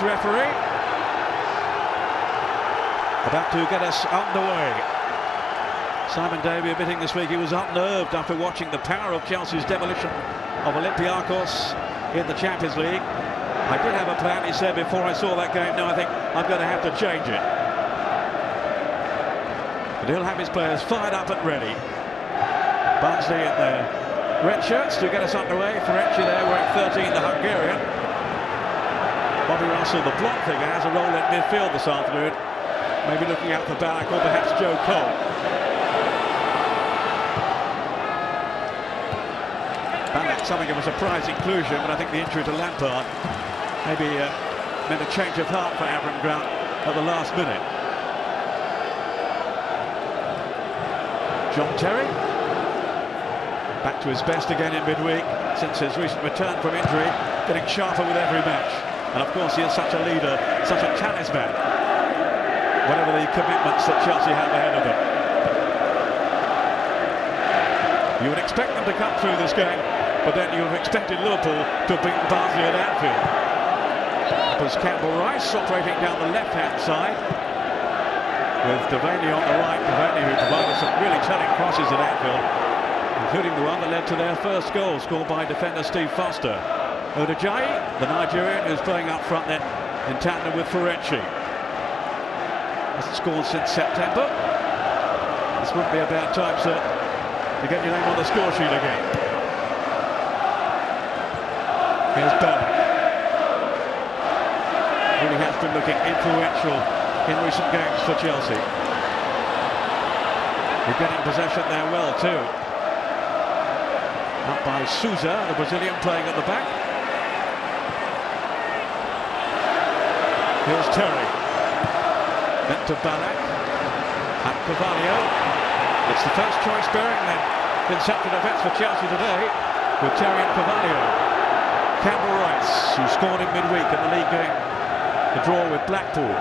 this referee. About to get us underway. Simon Davey admitting this week he was unnerved after watching the power of Chelsea's demolition of Olympiacos in the Champions League. I did have a plan, he said, before I saw that game. Now I think I'm going to have to change it. But he'll have his players fired up and ready. Barnsley in their red shirts to get us underway. Ferenczi there wearing 13, the Hungarian. Bobby Russell, the block figure, has a role in midfield this afternoon. Maybe looking out for Ballack or perhaps Joe Cole. Ballack, something of a surprise inclusion, but I think the injury to Lampard maybe meant a change of heart for Avram Grant at the last minute. John Terry, back to his best again in midweek since his recent return from injury, getting sharper with every match. And of course he is such a leader, such a talisman, whatever the commitments that Chelsea have ahead of them. You would expect them to come through this game, but then you have expected Liverpool to have beaten Barnsley at Anfield. It was Campbell Rice operating down the left-hand side, with Devaney on the right. Devaney, who provided some really telling crosses at Anfield, including the one that led to their first goal, scored by defender Steve Foster. Odejayi, the Nigerian, who's playing up front then in tandem with Ferenczi. Hasn't scored since September. This wouldn't be a bad time, sir, to get your name on the score sheet again. Here's Ballack. Really has been looking influential in recent games for Chelsea. We're getting possession there well too. Up by Sousa, the Brazilian, playing at the back. Here's Terry. Then to Ballack. At Carvalho. It's the first choice bearing then in central defence for Chelsea today, with Terry and Carvalho. Campbell Rice, who scored in midweek in the league game, the draw with Blackpool.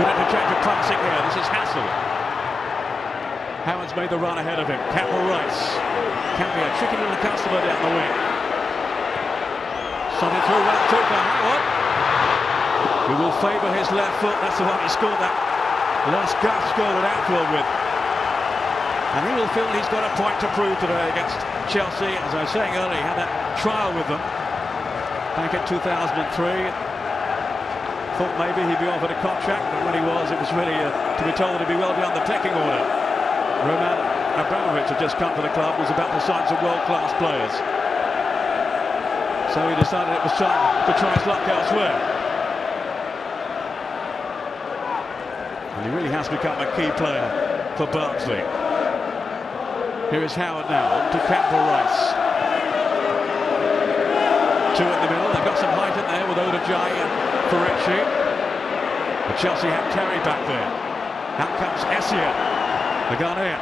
Good interchange of passing here. This is Hassel. Howard's made the run ahead of him. Campbell Rice can be a tricky little customer down the wing. Sent it through well too for Howard, who will favour his left foot. That's the one he scored that last gasp goal at Anfield with. And he will feel he's got a point to prove today against Chelsea. As I was saying earlier, he had that trial with them back in 2003. Thought maybe he'd be offered a contract, but when he was, it was really to be told he'd be well beyond the pecking order. Roman Abramovich had just come to the club, was about to sign some world-class players. So he decided it was time to try his luck elsewhere. And he really has become a key player for Barnsley. Here is Howard now, to Campbell Rice. Two in the middle, they've got some height in there with Odejayi and Ferenczi. But Chelsea have Terry back there. Out comes Essia, the Ghanaian.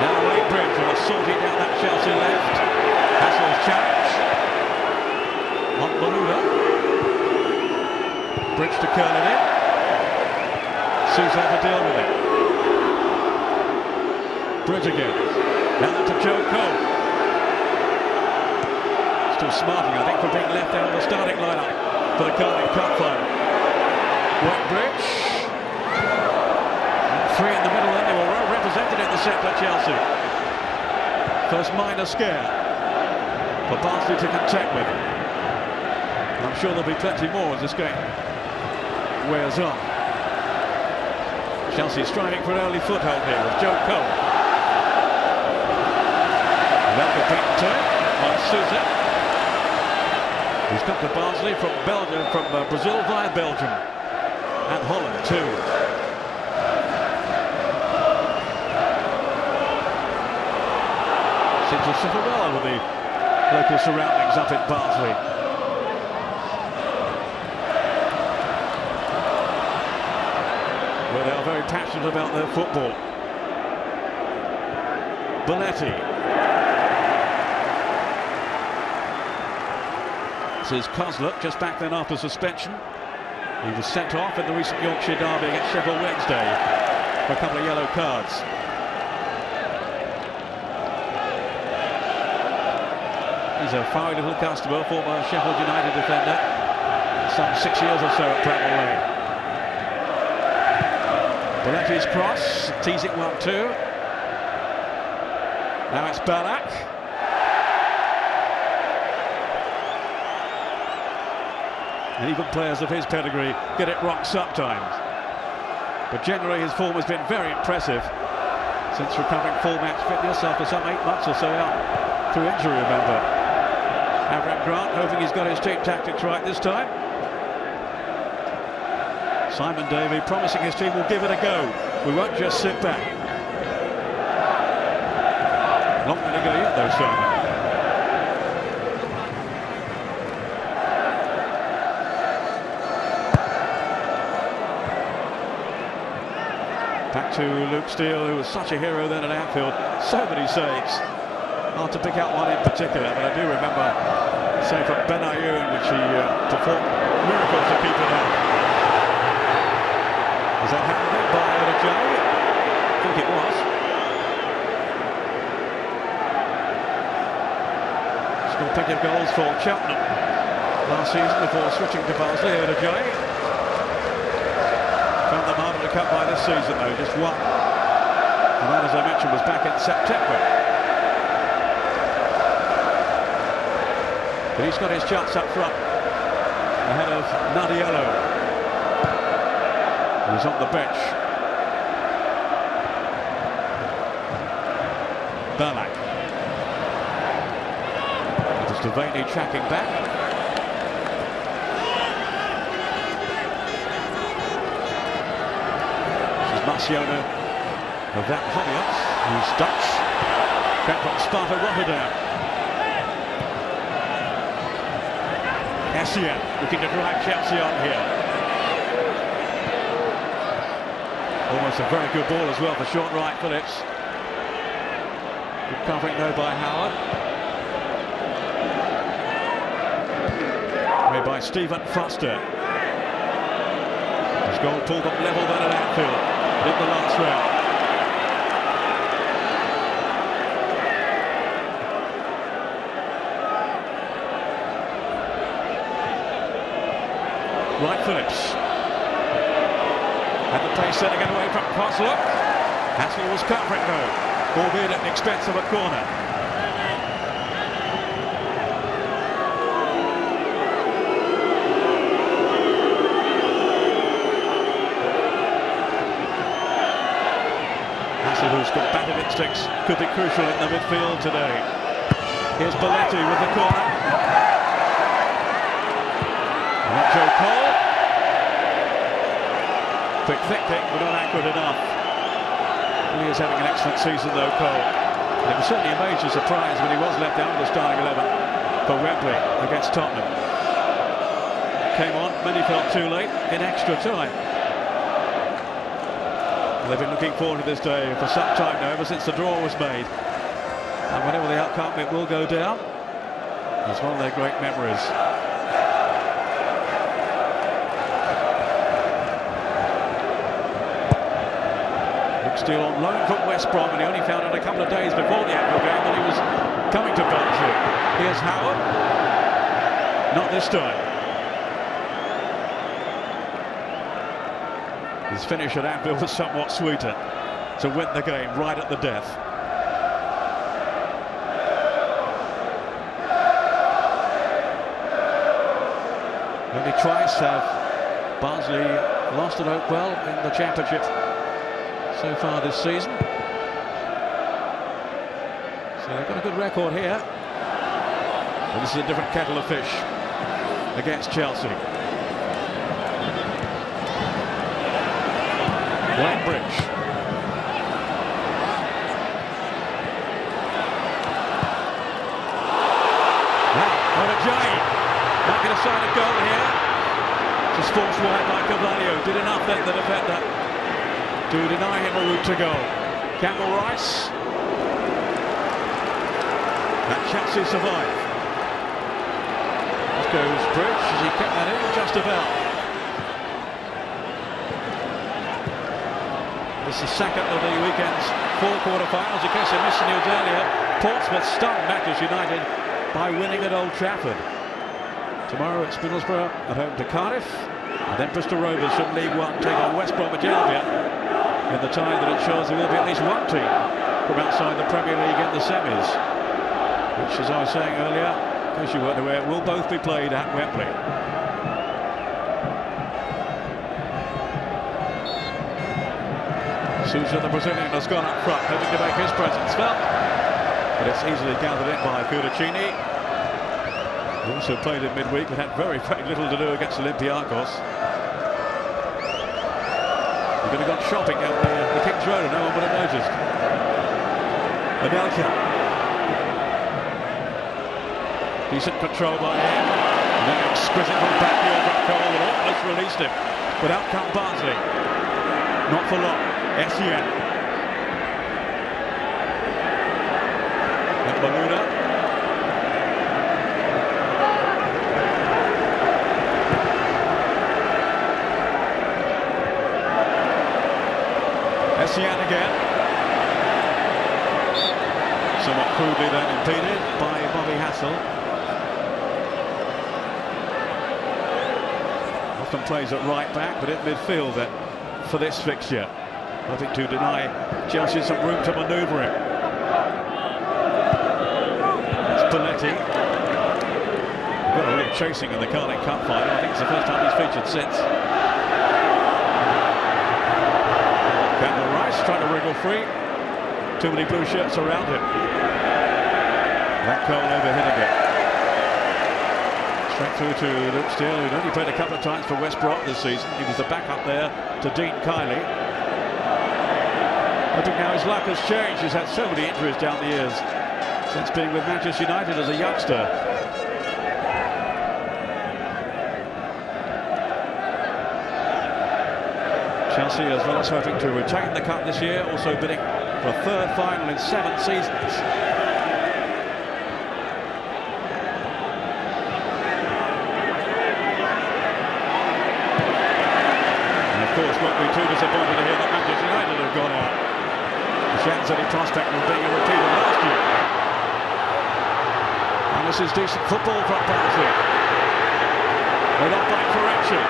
Now Wayne Bridge will sorting down that Chelsea left. Hassel's challenge. On Malouda. Bridge to curl it in. Sousa to deal with it. Bridge again. Now to Joe Cole. Still smarting, I think, for being left out of the starting lineup for the Carling Cup final. Wayne Bridge. And three in the middle, then they were well represented in the centre, Chelsea. First minor scare for Barnsley to contend with. And I'm sure there'll be plenty more as this game wears on. Chelsea striving for an early foothold here with Joe Cole. Well beaten turn by Sousa. He's come to Barnsley from Belgium, from Brazil via Belgium and Holland too. Seems to settle well with the local surroundings up at Barnsley. Where they are very passionate about their football. Belletti. This is Kozluk, just back then after suspension. He was sent off in the recent Yorkshire derby against Sheffield Wednesday for a couple of yellow cards. He's a fiery little customer, former Sheffield United defender. Some 6 years or so at Bramall Lane. Belletti's cross, teasing 1-2. Now it's Ballack. And even players of his pedigree get it wrong sometimes. But generally his form has been very impressive since recovering full match fitness after some 8 months or so out through injury, remember. Avram Grant hoping he's got his team tactics right this time. Simon Davey promising his team will give it a go. We won't just sit back. Long way to go yet though, Simon. Back to Luke Steele, who was such a hero then at Anfield. So many saves. Hard to pick out one in particular, but I do remember a save from Benayoun, which he performed miracles to keep it out. Was that handled by Ajay? I think it was. Scored plenty of goals for Cheltenham last season before switching to Barnsley. Ajay found them harder to cut by this season though, just one. And that, as I mentioned, was back in September. But he's got his chance up front ahead of Nadiello, who's on the bench. Ballack. Just Devaney tracking back. This is Marciano of that Hollyoaks, who's Dutch. Back from Sparta Rotterdam. Essien looking to drive Chelsea on here. Almost a very good ball as well for Sean Wright Phillips. Good covering though by Howard. Made by Stephen Foster. His goal pulled up level then at Anfield in the last round. Wright Phillips. And the pace setting it away from Kozluk. Hassel was covering though, albeit at the expense of a corner. Hassel, who's got batting instincts, could be crucial in the midfield today. Here's Belletti with the corner. And that's Joe Cole. Quick thinking, but not accurate enough. He is having an excellent season though, Cole. And it was certainly a major surprise when he was left out of the starting 11 for Wembley against Tottenham. Came on, many felt too late in extra time. And they've been looking forward to this day for some time now, ever since the draw was made. And whatever the outcome, it will go down. It's one of their great memories. Still on loan from West Brom, and he only found out a couple of days before the Anfield game that he was coming to Barnsley. Here's Howard. Not this time. His finish at Anfield was somewhat sweeter to win the game right at the death. Only twice have Barnsley lost at Oakwell in the Championship so far this season. So they've got a good record here. But this is a different kettle of fish against Chelsea. Whitebridge. What a giant. Might get a side of goal here. Just forced wide by Carvalho. Did enough then, the defender, to deny him a route to goal. Campbell Rice. And Chelsea survive. This goes Bridge as he kept that in just about. This is the second of the weekend's 4 quarter-finals. In case you missed the news earlier, Portsmouth stunned Manchester United by winning at Old Trafford. Tomorrow it's Middlesbrough at home to Cardiff, and then Bristol Rovers from League One take on West Bromwich Albion in the tie that ensures there will be at least one team from outside the Premier League in the semis, which, as I was saying earlier, in case you weren't aware, will both be played at Wembley. Sousa, the Brazilian, has gone up front, hoping to make his presence felt, but it's easily gathered in by Curacini. He also played in midweek, but had very little to do against Olympiacos. He could have gone shopping down the King's Road and no one would have noticed. Anelka. Decent control by him. And then exquisite from back here from Cole that almost released him. But out come Barnsley. Not for long. Essien. And Baluna. Essien again. Somewhat crudely then impeded by Bobby Hassel. Often plays at right back, but in midfield then for this fixture. Nothing to deny Chelsea some room to manoeuvre him. It's Belletti. Got a little chasing in the Carling Cup final. I think it's the first time he's featured since. Campbell Rice trying to wriggle free. Too many blue shirts around him. That Cole overhitting it. Straight through to Luke Steele, who'd only played a couple of times for West Brom this season. He was the backup there to Dean Kiley. I think now his luck has changed. He's had so many injuries down the years since being with Manchester United as a youngster. Chelsea, as well as hoping to retain the cup this year, also bidding for a third final in 7 seasons. And of course, won't be too disappointed to hear that Manchester United have gone out. The Shanzeli prospect of being a repeat of last year. And this is decent football from Barnsley. They're not by Ferenczi.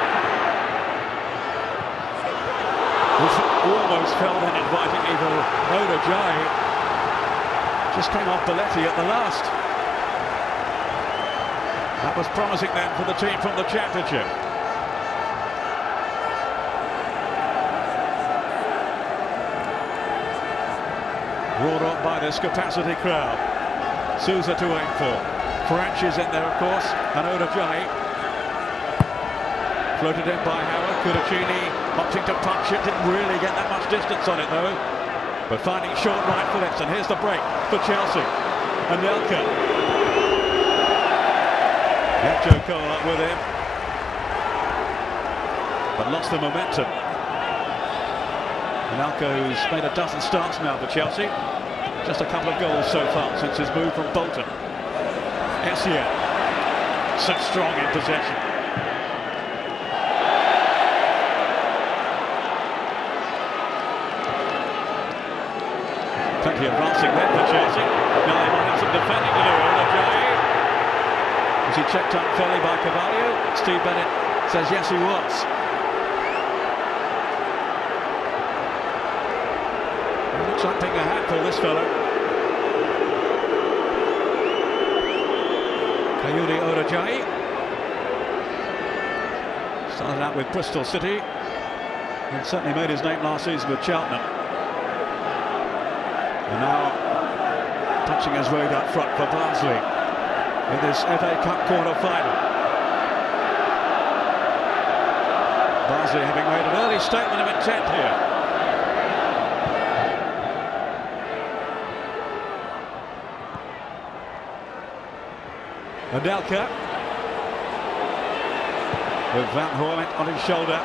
Almost felt uninviting either. Oda Jai just came off Belletti at the last. That was promising then for the team from the Championship. Roared on by this capacity crowd. Sousa to aim for. Ferenczi's in there, of course, and Oda Jai. Floated in by Howard. Curacini opting to punch it, didn't really get that much distance on it though. But finding short right foots, and here's the break for Chelsea. Anelka. Got Joe Cole up with him, but lost the momentum. Anelka, who's made a dozen starts now for Chelsea. Just a couple of goals so far since his move from Bolton. Essien, so strong in possession. Plenty of advancing then for Chelsea. Now they might have some defending to do. Was he checked unfairly by Carvalho? Steve Bennett says yes, he was. He looks like being a handful, this fellow. Kayode Odajayi. Started out with Bristol City and certainly made his name last season with Cheltenham. And now punching his way up front for Barnsley in this FA Cup quarter-final. Barnsley having made an early statement of intent here. Anelka with Van Hoorn on his shoulder.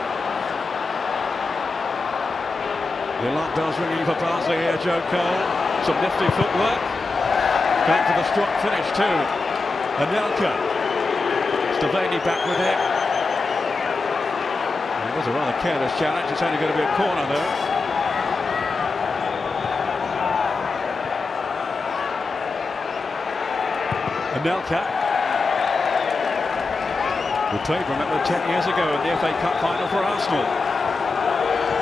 The alarm bells ringing for Barnsley here, Joe Cole. Some nifty footwork. Going for the strong finish too. Anelka. Stavani back with him. It was a rather careless challenge. It's only going to be a corner though. Anelka. We played, remember, 10 years ago in the FA Cup final for Arsenal.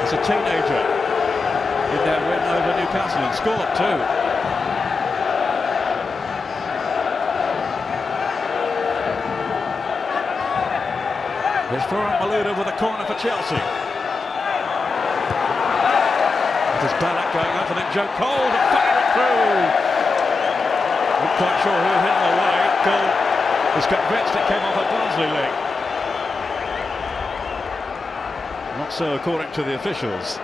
As a teenager in their win over Newcastle, and scored too. Here's Florent Malouda with a corner for Chelsea. There's Ballack going up, and then Joe Cole to fire it through. Not quite sure who hit him away. Cole is convinced it came off a Barnsley leg. Not so according to the officials.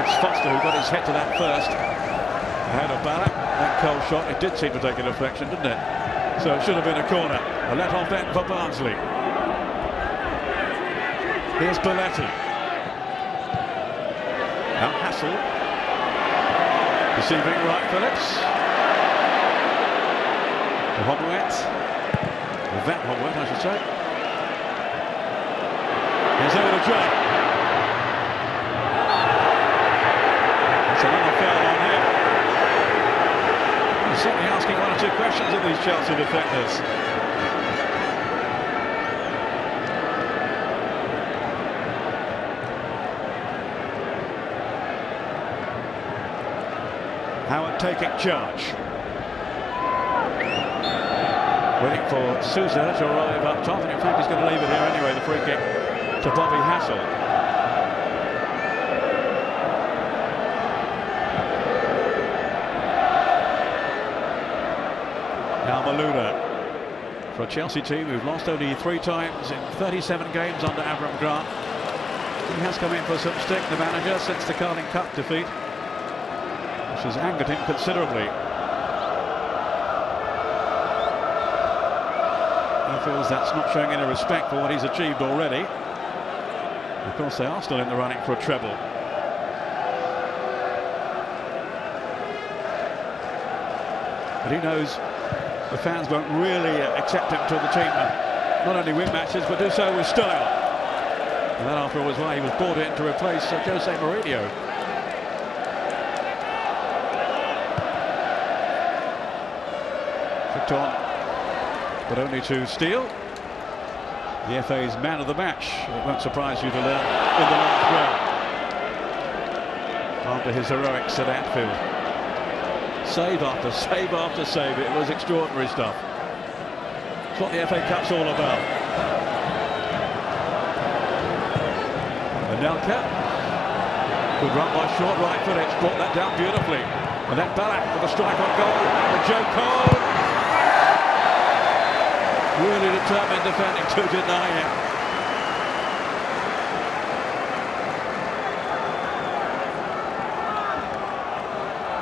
It's Foster who got his head to that first. Ahead of Ballack, that Cole shot, it did seem to take a deflection, didn't it? So it should have been a corner. A let-off end for Barnsley. Here's Belletti. Now Hassel. Receiving right, Phillips. Homuet. Van Homuet, I should say. Here's over to John. That's another foul on him. He's certainly asking one or two questions of these Chelsea defenders. Howard taking charge. Waiting for Sousa to arrive up top, and in fact he's going to leave it here anyway, the free kick to Bobby Hassel. Now Malouda, for a Chelsea team who've lost only 3 times in 37 games under Avram Grant. He has come in for some stick, the manager, since the Carling Cup defeat, which has angered him considerably. He feels that's not showing any respect for what he's achieved already. Of course, they are still in the running for a treble. But he knows the fans won't really accept him till the team not only win matches, but do so with style. And that, after all, was why he was brought in to replace Jose Mourinho. Flicked on, but only to steal. The FA's man of the match. It won't surprise you to learn in the last round. After his heroics at Anfield. Save after save after save. It was extraordinary stuff. It's what the FA Cup's all about. Anelka. Good run by short right foot. It's brought that down beautifully. And then Ballack with a strike on goal. And Joe Cole. Really determined defending to deny him.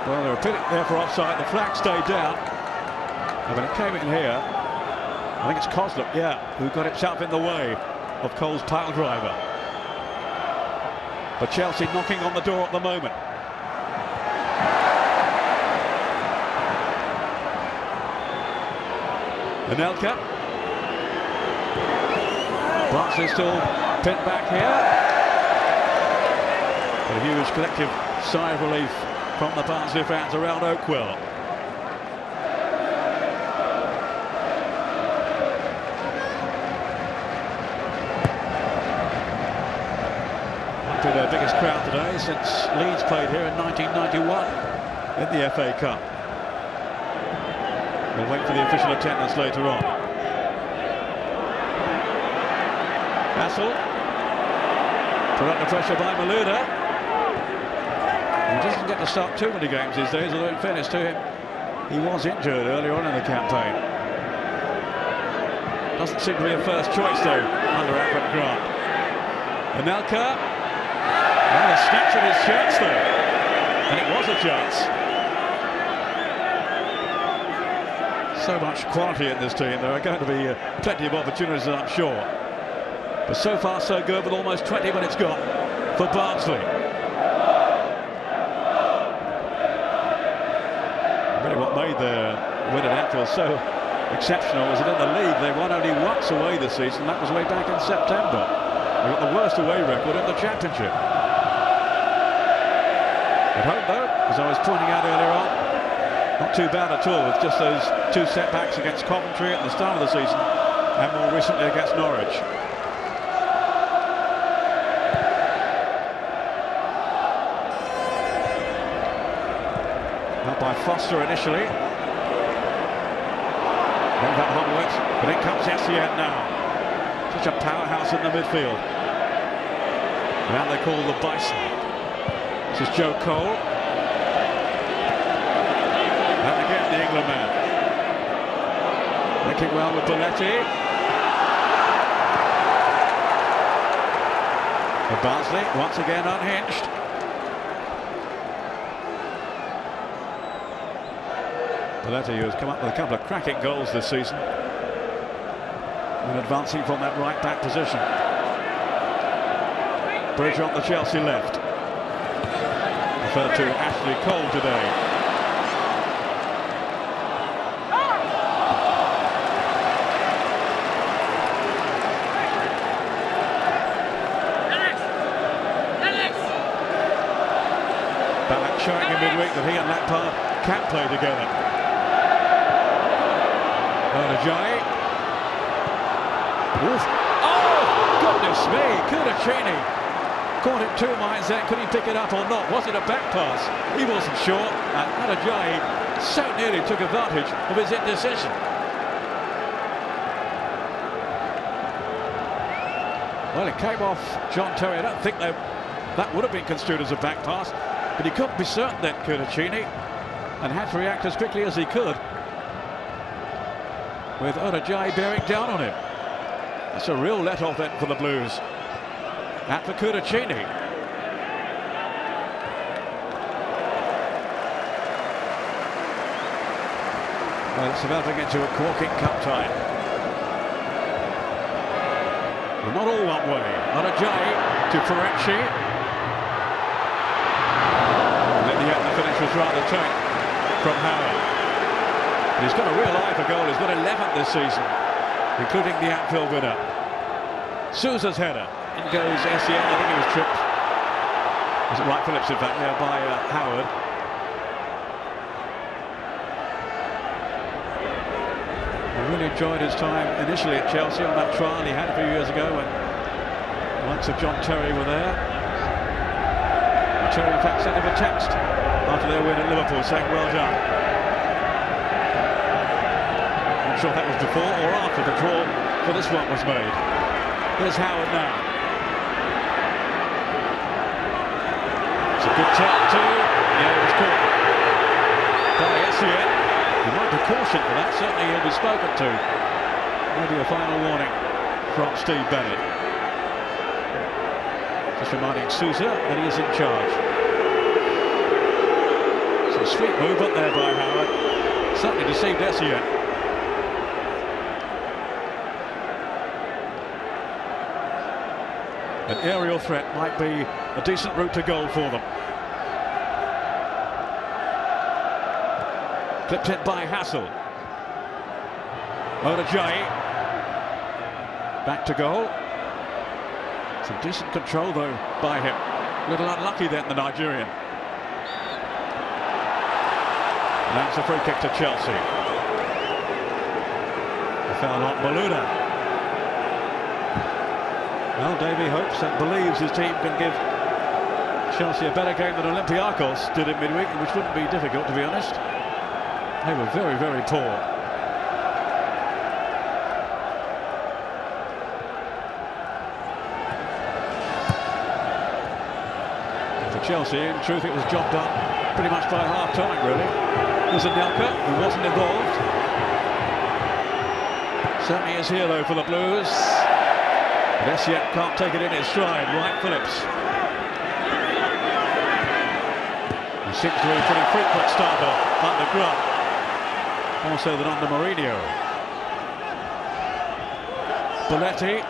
Well, they're appealing there for offside. The flag stayed down. And when it came in here, I think it's Coslop, yeah, who got himself in the way of Cole's pile driver. But Chelsea knocking on the door at the moment. Anelka. Barnsley still pinned back here. A huge collective sigh of relief from the Barnsley fans around Oakwell. Might be their biggest crowd today since Leeds played here in 1991 in the FA Cup. We'll wait for the official attendance later on. Hassel, put under pressure by Malouda. He doesn't get to start too many games these days, although in fairness to him, he was injured earlier on in the campaign. Doesn't seem to be a first choice though under Avram Grant. Anelka, and a snatch at his chance though, and it was a chance. So much quality in this team. There are going to be plenty of opportunities, I'm sure. But so far so good, with almost 20 minutes gone for Barnsley. Really what made their win at Anfield so exceptional was that in the league they won only once away this season. That was way back in September. They got the worst away record in the Championship. At home though, as I was pointing out earlier on, not too bad at all, with just those 2 setbacks against Coventry at the start of the season and more recently against Norwich. Up by Foster initially. Then Van Humwert, but in comes Essien now. Such a powerhouse in the midfield. Now they call the Bison. This is Joe Cole. And again the England man. Linking well with Belletti. And Barnsley once again unhinged. Belletti, who has come up with a couple of cracking goals this season, and advancing from that right back position. Bridge on the Chelsea left. Referred to Ashley Cole today. Ballack showing in midweek that he and Lampard can play together. Jai. Oh, goodness me, Kudachini caught it 2 minds there. Could he pick it up or not? Was it a back pass? He wasn't sure, and Adajai so nearly took advantage of his indecision. Well, it came off John Terry. I don't think that would have been construed as a back pass, but he couldn't be certain then, Kudachini, and had to react as quickly as he could, with Adajai bearing down on him. That's a real let-off then for the Blues. And for Kudachini. Well, it's developing into a corking cup tie. But not all one way. Adajai to Ferenczi. And in the end, the finish was rather tight from Howard. He's got a real eye for goal. He's got 11 this season, including the Anfield winner. Sousa's header. In goes Essien. I think he was tripped. Was it Wright Phillips, in fact, there by Howard. He really enjoyed his time initially at Chelsea on that trial he had a few years ago when the likes of John Terry were there. And Terry, in fact, sent him a text after their win at Liverpool saying, well done. Not sure if that was before or after the draw for this one was made. Here's Howard now. It's a good turn too. Yeah, it was caught by Essien. He might be cautioned for that. Certainly he'll be spoken to. Maybe a final warning from Steve Bennett. Just reminding Sousa that he is in charge. Some sweet movement there by Howard. Certainly deceived Essien. An aerial threat might be a decent route to goal for them. Clipped in by Hassel. Adajai. Back to goal. Some decent control though by him. A little unlucky then, the Nigerian. And that's a free kick to Chelsea. The foul on Maluna. Well, Davey hopes and believes his team can give Chelsea a better game than Olympiacos did in midweek, which wouldn't be difficult, to be honest. They were very, very poor. For Chelsea, in truth, it was job done pretty much by half-time, really. There's Anelka, who wasn't involved. Certainly is here, though, for the Blues. But Essien can't take it in his stride. Wright Phillips. He seems to be a pretty frequent starter under Grubb, more so than under Mourinho. Belletti.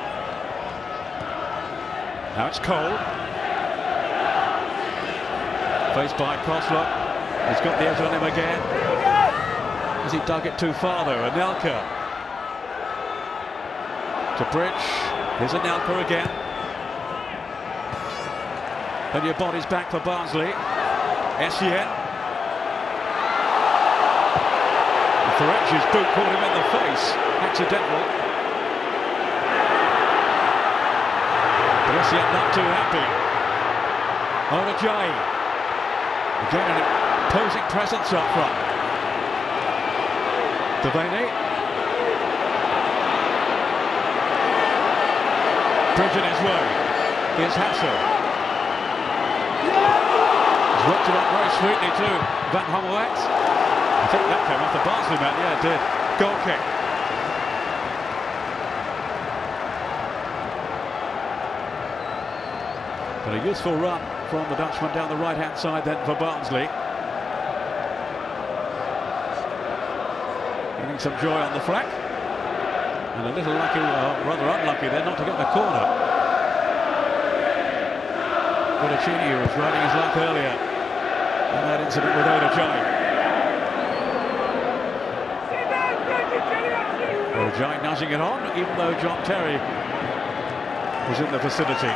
Now it's Cole. Faced by Koslock. He's got the edge on him again. Has he dug it too far though? Anelka. To Bridge. Here's Anelka again. Then your body's back for Barnsley. Essien. Ferenci's boot caught him in the face. Accidental. But Essien not too happy. Odejayi. Again an imposing presence up front. Devaney. Bridge in his way. Here's Hassel. He's worked it up very sweetly too. Van Hommelwacht. I think that came off the Barnsley man. Yeah, it did. Goal kick. But a useful run from the Dutchman down the right-hand side then for Barnsley. Getting some joy on the flank. And a little lucky, rather unlucky then, not to get the corner. Bonucci was riding his luck earlier in that incident with Odejayi. Odejayi nudging it on, even though John Terry was in the vicinity.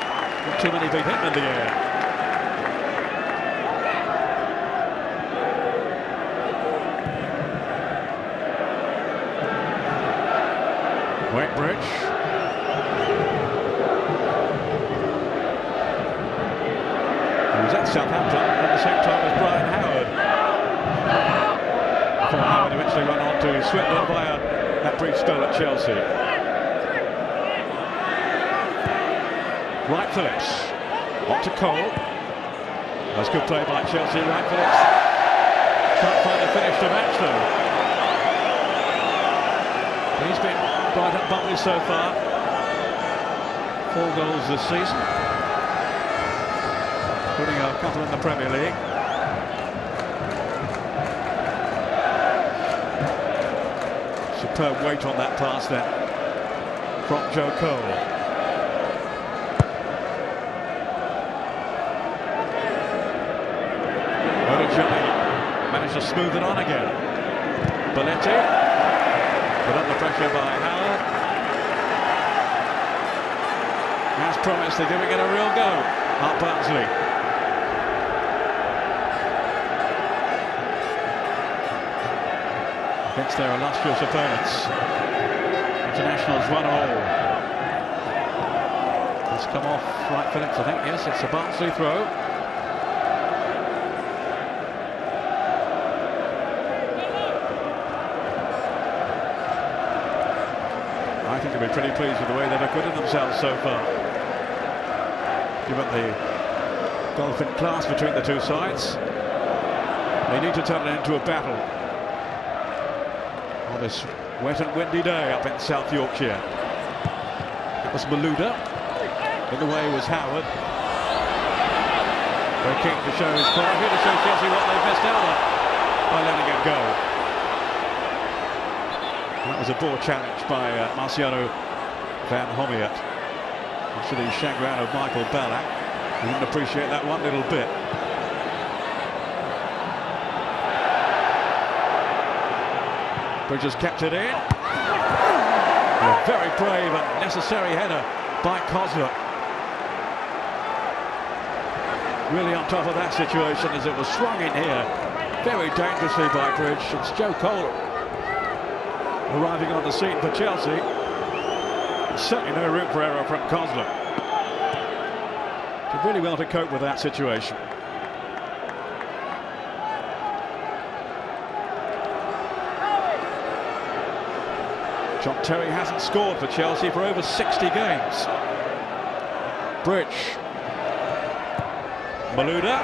Not too many beat him in the air. Waitbridge. He was at Southampton at the same time as Brian Howard. Before Howard eventually ran on to Swindon via that brief spell at Chelsea. Wright Phillips. On to Cole. That's good play by Chelsea. Wright Phillips can't find a finish to match though. He's been right up Butley so far. 4 goals this season, including a couple in the Premier League. Superb weight on that pass then from Joe Cole. Odejayi managed to smooth it on again. Belletti. Put under pressure by Howard. As promised, they're giving it a real go at Barnsley. Against their illustrious opponents. Internationals 1-all. It's come off Wright Phillips, I think. Yes, it's a Barnsley throw. I think they'll be pretty pleased with the way they've acquitted themselves so far. Given the golfing class between the two sides, they need to turn it into a battle on this wet and windy day up in South Yorkshire. It was Malouda. In the way was Howard. Very keen to show his quality, to show Chelsea what they've missed out on by letting it go. That was a ball challenge by Marciano van Hommelwacht. To the chagrin of Michael Ballack. He didn't appreciate that one little bit. Bridges kept it in. A very brave and necessary header by Kozlov. Really on top of that situation as it was swung in here very dangerously by Bridge. It's Joe Cole arriving on the scene for Chelsea. There's certainly no room for error from Kozlov. Did really well to cope with that situation. John Terry hasn't scored for Chelsea for over 60 games. Bridge. Malouda.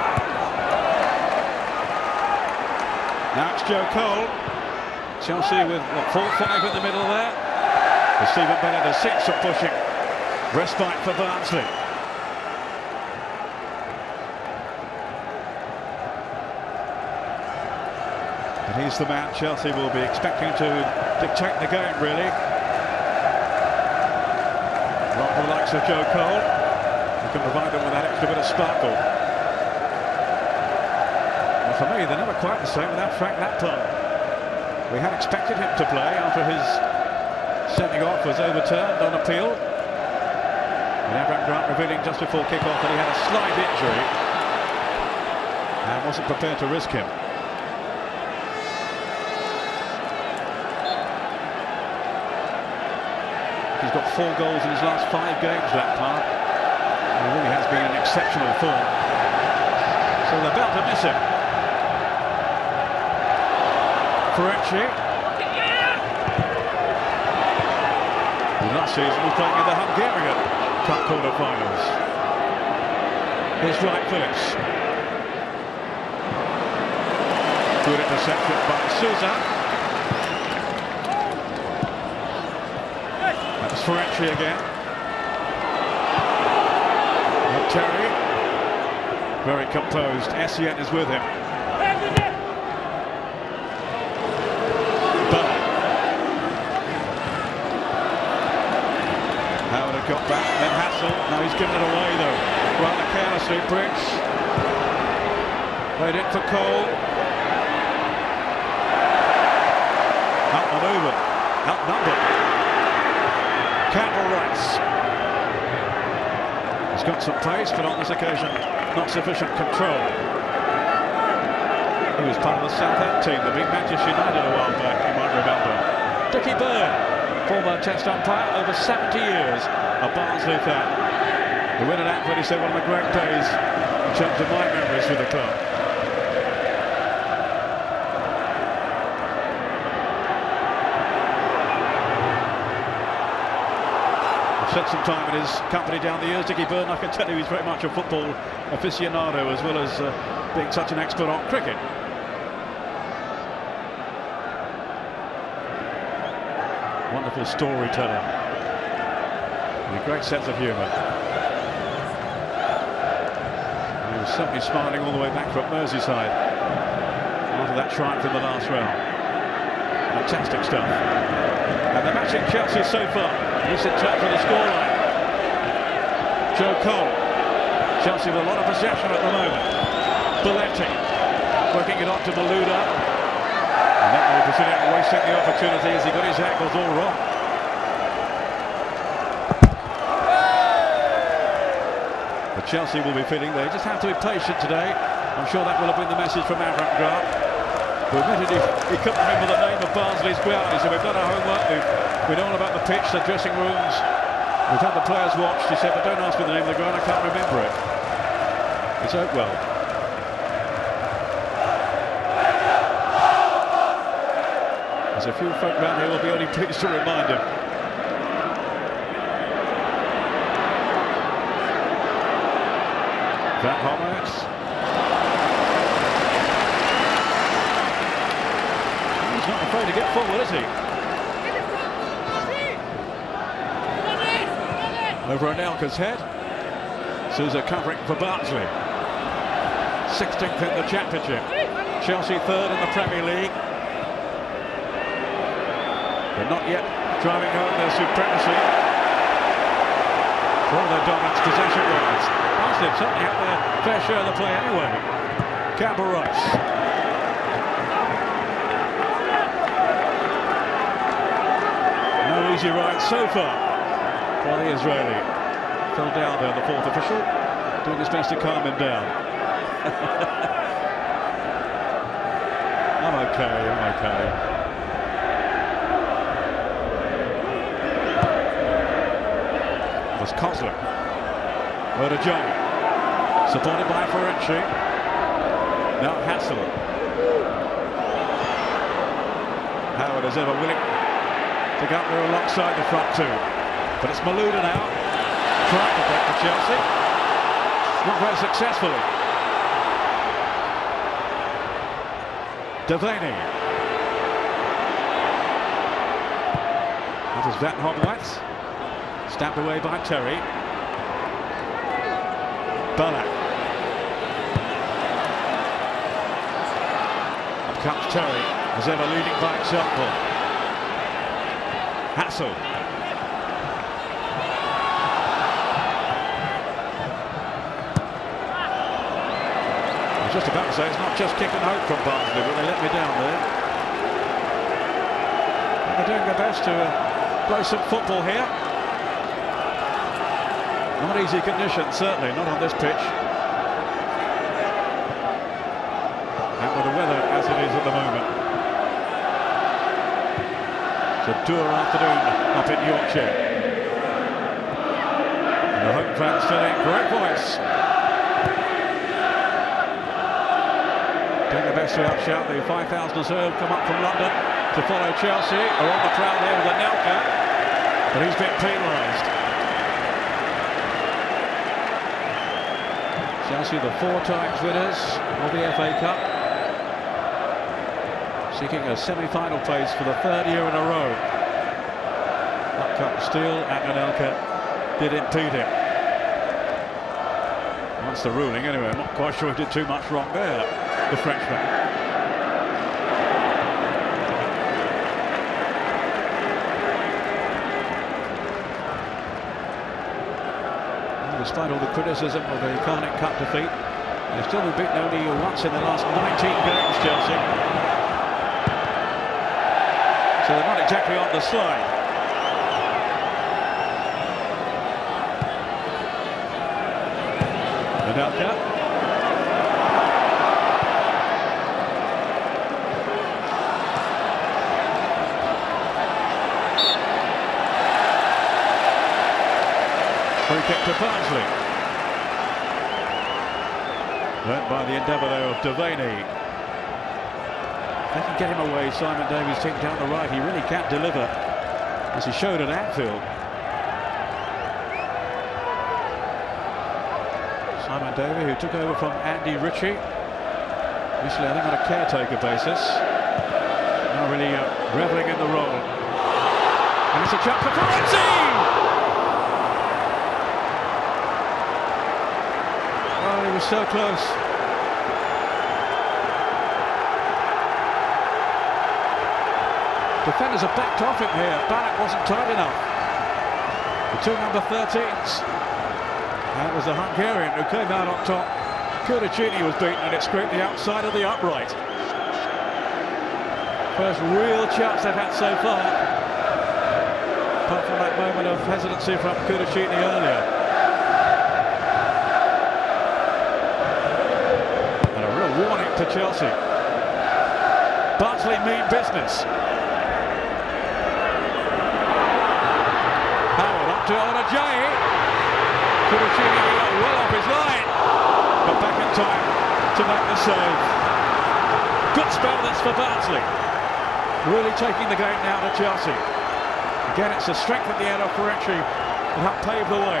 Now it's Joe Cole. Chelsea with 4-5 in the middle there. For Stephen Bennett, a 6 of pushing. Respite for Barnsley. And he's the man Chelsea will be expecting to dictate the game, really. Not the likes of Joe Cole, who can provide them with that extra bit of sparkle. And for me, they're never quite the same without Frank Lampard. We had expected him to play after his sending off was overturned on appeal. And Avram Grant revealing just before kick-off that he had a slight injury. and wasn't prepared to risk him. He's got 4 goals in his last 5 games, Lampard. He really has been in exceptional form. So they're about to miss him. Ferenczi. Last season was playing in the Hungarian Cup quarter-finals. Here's Wright Phillips. Good interception by Sousa. That's Ferenczi again. And Terry. Very composed. Essien is with him. Howard had got back, then Hassel. Now he's given it away though. Rather carelessly, Briggs. Played it for Cole. Outmaneuvered. Outnumbered. Campbell Rice. He's got some pace, but on this occasion, not sufficient control. He was part of the Southampton team that beat Manchester United a while back, you might remember. Dickie Byrne, former Test umpire, over 70 years, a Barnsley fan. The win at Anfield, he said, one of the great days in terms of my memories with the club. I've spent some time in his company down the years. Dickie Byrne, I can tell you, he's very much a football aficionado as well as being such an expert on cricket. Wonderful storyteller. With a great sense of humour. He was certainly smiling all the way back from Merseyside after that triumph in the last round. Fantastic stuff. And they're matching Chelsea so far. He's in touch with the scoreline. Joe Cole. Chelsea with a lot of possession at the moment. Belletti working it on to Malouda. And that was Brazilian wasting the opportunity as he got his ankles all wrong. But Chelsea will be feeling they just have to be patient today. I'm sure that will have been the message from Avram Grant, who admitted he couldn't remember the name of Barnsley's ground. He said, we've done our homework, we know all about the pitch, the dressing rooms, we've had the players watched. He said, but don't ask me the name of the ground, I can't remember it. It's Oakwell. There's a few folk around here will be only pleased to remind him. Van Homert. He's not afraid to get forward, is he? Over Anelka's head. Sousa covering for Barnsley. 16th in the Championship. Chelsea 3rd in the Premier League. But not yet driving home their supremacy. For all their dominance possession-wise. Barnsley certainly had their fair share of the play anyway. Campbell Rice. No easy ride so far for the Israeli. Fell down there, the 4th official, doing his best to calm him down. I'm okay. Was Kozler. Odajoni. Supported by Ferenczi. Now Hassel. Howard is ever willing to go up there alongside the front two. But it's Malouda now. Trying to break for Chelsea. Not very successfully. Devaney. That is Van Homert. Stamped away by Terry. Ballack. Up comes Terry, as ever leading by example. Hassel. I was just about to say it's not just kicking hope from Barnsley, but they let me down there. And they're doing their best to play some football here. Not easy conditions, certainly, not on this pitch. It's a dour afternoon up in Yorkshire. And the home fans still in great voice. Doing the best to outshout the 5,000 or so have come up from London to follow Chelsea. Are on the crowd there with Anelka, but he's been penalised. Chelsea, the 4 times winners of the FA Cup, seeking a semi-final place for the 3rd year in a row. That cup still, and Anelka did impede him. That's the ruling anyway. I'm not quite sure he did too much wrong there, the Frenchman. Despite all the criticism of the Cardiff Cup defeat, they've still been beaten only once in the last 19 games, Chelsea. So they're not exactly on the slide. Anelka. Free kick to Barnsley. Led by the endeavour though of Devaney. They can get him away, Simon Davies' team down the right. He really can't deliver, as he showed at Anfield. Simon Davies, who took over from Andy Ritchie, initially I think on a caretaker basis, now really revelling in the role. And it's a chance for Florenzi! Oh, he was so close. Defenders are backed off him here. Ballack wasn't tight enough. The 2 number 13s. And it was the Hungarian who came out on top. Kudicini was beaten and it scraped the outside of the upright. First real chance they've had so far. Apart from that moment of hesitancy from Kudicini earlier. And a real warning to Chelsea. Barnsley mean business. To Olajayi. Kudicini well off his line, but back in time to make the save. Good spell this for Barnsley. Really taking the game now to Chelsea. Again, it's the strength at the end of Ferenczi that helped pave the way.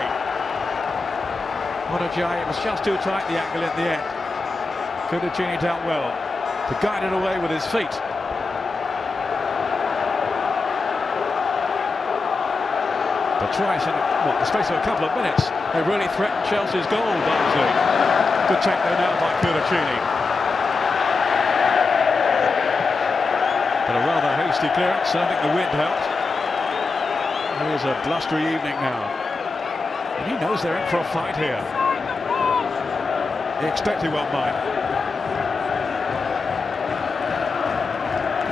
Olajayi, it was just too tight, the angle in the end. Kudicini dealt well to guide it away with his feet. But twice in the space of a couple of minutes, they really threatened Chelsea's goal, Barnsley. Good take though now by Kudicini. But a rather hasty clearance, I think the wind helped. It is a blustery evening now. And he knows they're in for a fight here. He expected one, Mike.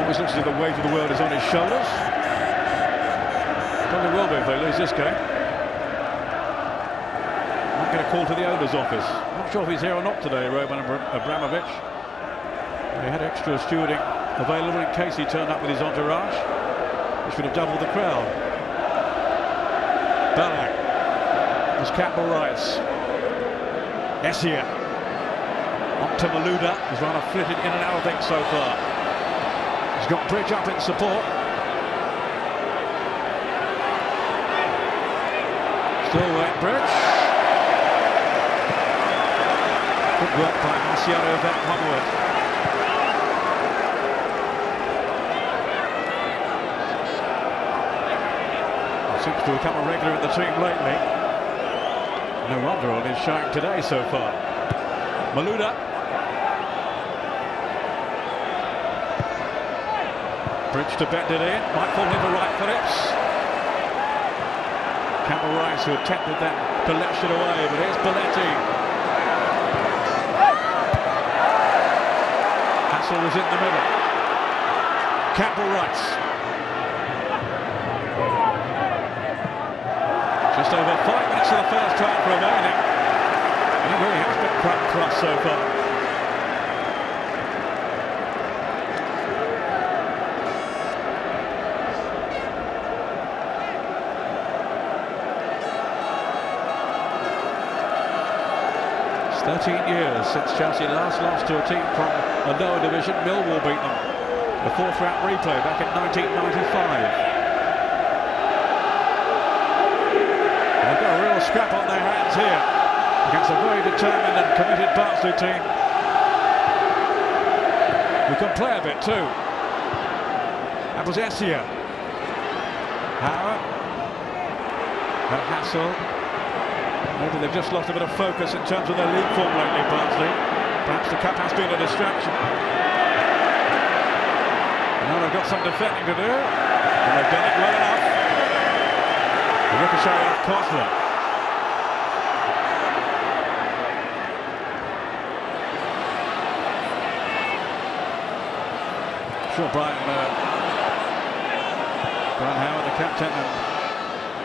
Always looks as if the weight of the world is on his shoulders. Probably will be if they lose this game. Might get a call to the owner's office. Not sure if he's here or not today, Roman Abramovich. They had extra stewarding available in case he turned up with his entourage, which would have doubled the crowd. Ballack. There's Campbell Rice. Essia. On to Malouda. He's rather flitted in and out of things so far. He's got Bridge up in support. Still wet Bridge. Good work by Marciano Van Honwood. Seems to become a regular in the team lately. No wonder on his shine today so far. Malouda. Bridge to bend it in. Might fall into right Phillips. Campbell Rice, who attempted that to lash it away, but here's Belletti. Hassel was in the middle. Campbell Rice. Just over 5 minutes of the first half remaining. And he really has been crap for us so far. 13 years since Chelsea last lost to a team from a lower division. Millwall beat them. The fourth round replay back in 1995. They've got a real scrap on their hands here against a very determined and committed Barnsley team. We can play a bit too. That was Essia. Howard. And Hassel. Maybe they've just lost a bit of focus in terms of their league form lately, Barnsley. Perhaps the cup has been a distraction. Now they've got some defending to do, and they've done it well enough. The ricochet off Kosler. Sure, Brian Howard, the captain, and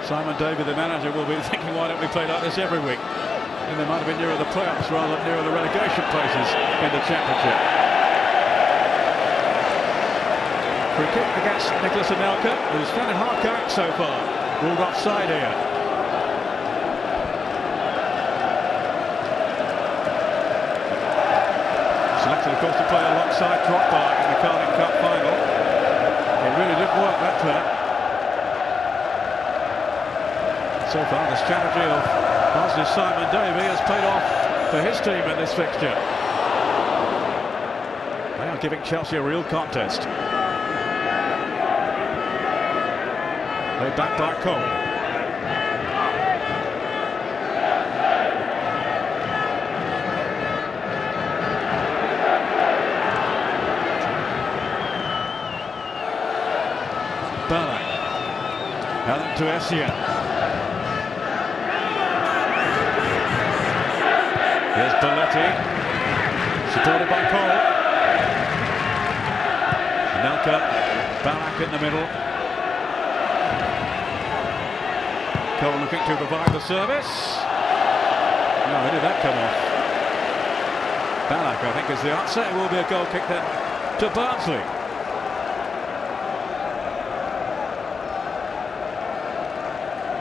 Simon David, the manager, will be thinking, why don't we play like this every week? And they might have been nearer the playoffs rather than nearer the relegation places in the championship. Free kick against Nicholas Anelka, who's found it hard going so far. Ruled offside here. Selected, of course, to play alongside Drogba in the Carling Cup final. It really didn't work, that plan. So far, the strategy of Barnsley's Simon Davey has paid off for his team in this fixture. They are giving Chelsea a real contest. Laid back by Cole. Ballack. Now then to Essia. Here's Belletti, supported by Cole. Anelka, Ballack in the middle. Cole looking to provide the service. No, where did that come off? Ballack, I think, is the answer. It will be a goal kick then to Barnsley.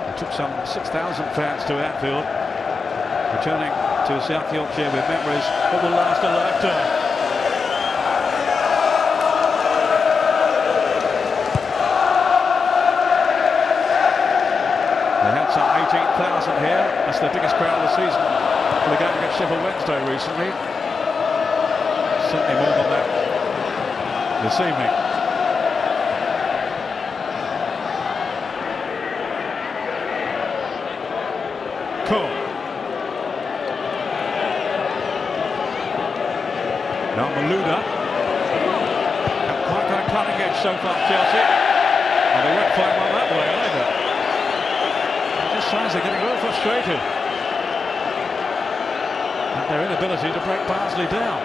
It took some 6,000 fans to Anfield, returning to South Yorkshire with memories that will last a lifetime. They had some 18,000 here. That's the biggest crowd of the season for the game against Sheffield Wednesday recently. Certainly more than that this evening. Cool. Now Malouda. Not quite got a cutting edge so far, Chelsea. And they won't find one that way either. It just signs they're getting a little frustrated at their inability to break Barnsley down.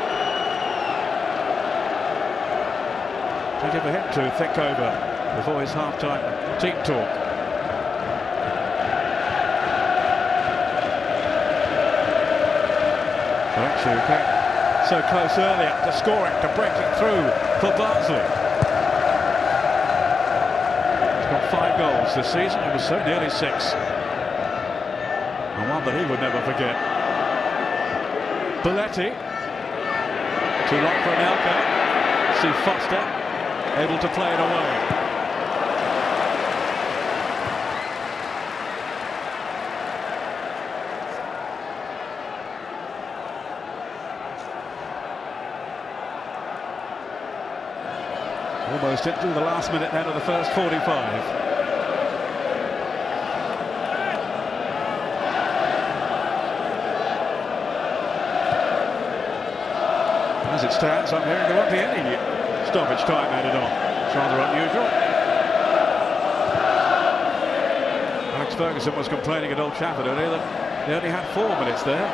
Plenty for him to think over before his half-time team talk. So actually, okay. So close earlier to scoring, to breaking through for Barnsley. He's got 5 goals this season. It was so nearly 6. And one that he would never forget. Belletti. Too long for Anelka. See Foster able to play it away. Almost into the last minute then of the first 45. As it stands, I'm hearing there won't be any stoppage time added on. It's rather unusual. Alex Ferguson was complaining at Old Trafford earlier that they only had 4 minutes there.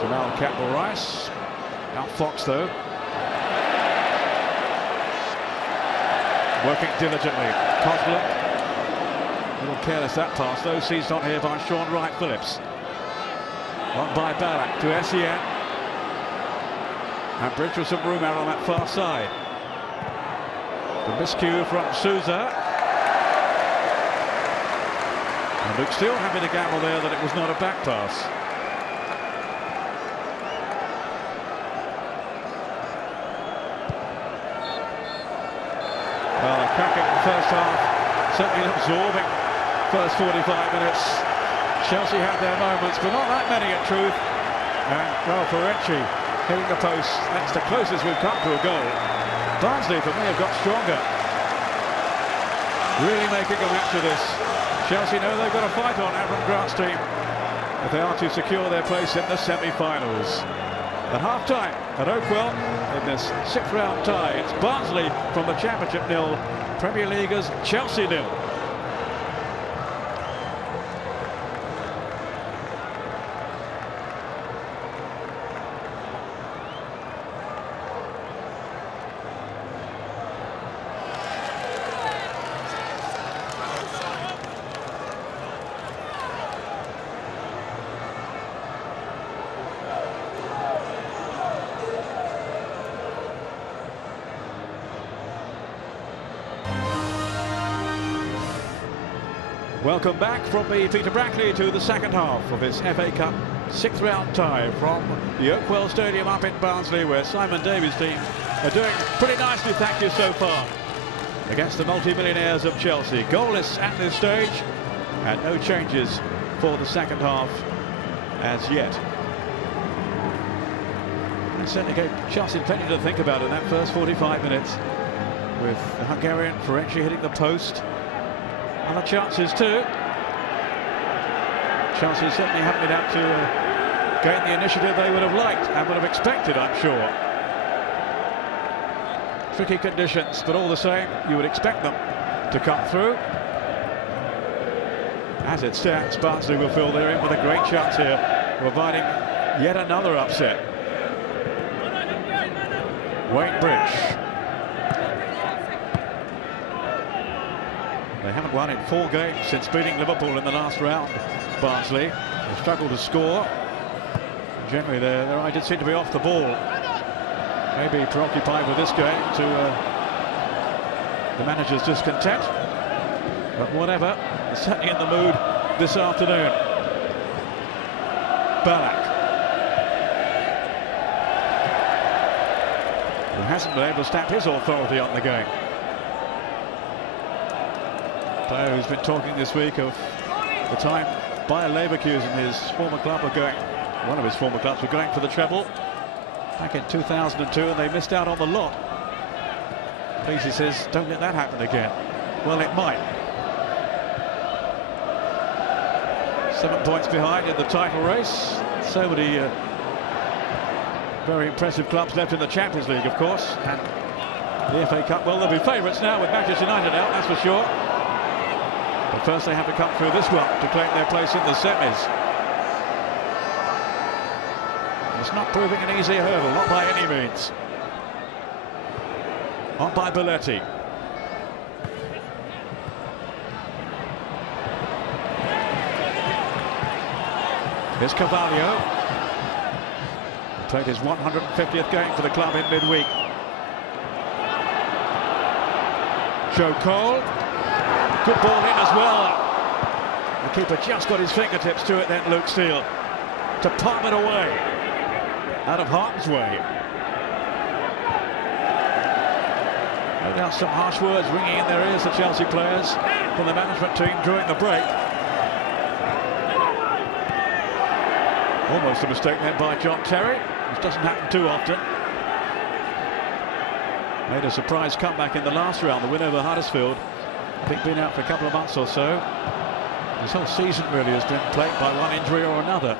Jamal Campbell-Rice, out Fox though. Working diligently. Kosler, a little careless that pass though, seized on here by Sean Wright-Phillips. On by Ballack to Essien. And Bridge with some room out on that far side. The miscue from Souza. And Luke still happy to gamble there that it was not a back pass. Well, a cracking first half, certainly absorbing first 45 minutes. Chelsea had their moments, but not that many in truth. And, well, Ferenczi hitting the post, that's the closest we've come to a goal. Barnsley, for me, have got stronger. Really making a match of this. Chelsea know they've got a fight on Avram Grant's team if they are to secure their place in the semi-finals. At half-time at Oakwell in this sixth-round tie, it's Barnsley from the Championship 0, Premier League's Chelsea 0. Welcome back from me, Peter Brackley, to the second half of this FA Cup sixth-round tie from the Oakwell Stadium up in Barnsley, where Simon Davies' team are doing pretty nicely, thank you, so far, against the multi-millionaires of Chelsea. Goalless at this stage, and no changes for the second half as yet. And certainly gave Chelsea plenty to think about in that first 45 minutes, with the Hungarian Ferenczi hitting the post. Other chances too. Chelsea certainly haven't been able to gain the initiative they would have liked and would have expected, I'm sure. Tricky conditions, but all the same, you would expect them to come through. As it stands, Barnsley will fill their in with a great chance here, providing yet another upset. Wayne Bridge. They haven't won in 4 games since beating Liverpool in the last round. Barnsley have struggled to score. Generally, their eye did seem to be off the ball. Maybe preoccupied with this game to the manager's discontent. But whatever, they're certainly in the mood this afternoon. Ballack, who hasn't been able to stamp his authority on the game. Player who's been talking this week of the time Bayer Leverkusen, his former club, one of his former clubs, were going for the treble back in 2002, and they missed out on the lot. Please, he says, don't let that happen again. Well, it might. 7 points behind in the title race. So many very impressive clubs left in the Champions League, of course, and the FA Cup. Well, they'll be favourites now with Manchester United out, that's for sure. But first they have to come through this one to claim their place in the semis. It's not proving an easy hurdle, not by any means. On by Belletti. Here's Carvalho. Played his 150th game for the club in midweek. Joe Cole. Good ball in as well. The keeper just got his fingertips to it then, Luke Steele, to palm it away out of harm's way. No doubt some harsh words ringing in their ears, the Chelsea players, from the management team during the break. Almost a mistake there by John Terry, which doesn't happen too often. Made a surprise comeback in the last round, the win over Huddersfield. I think been out for a couple of months or so. His whole season really has been plagued by one injury or another.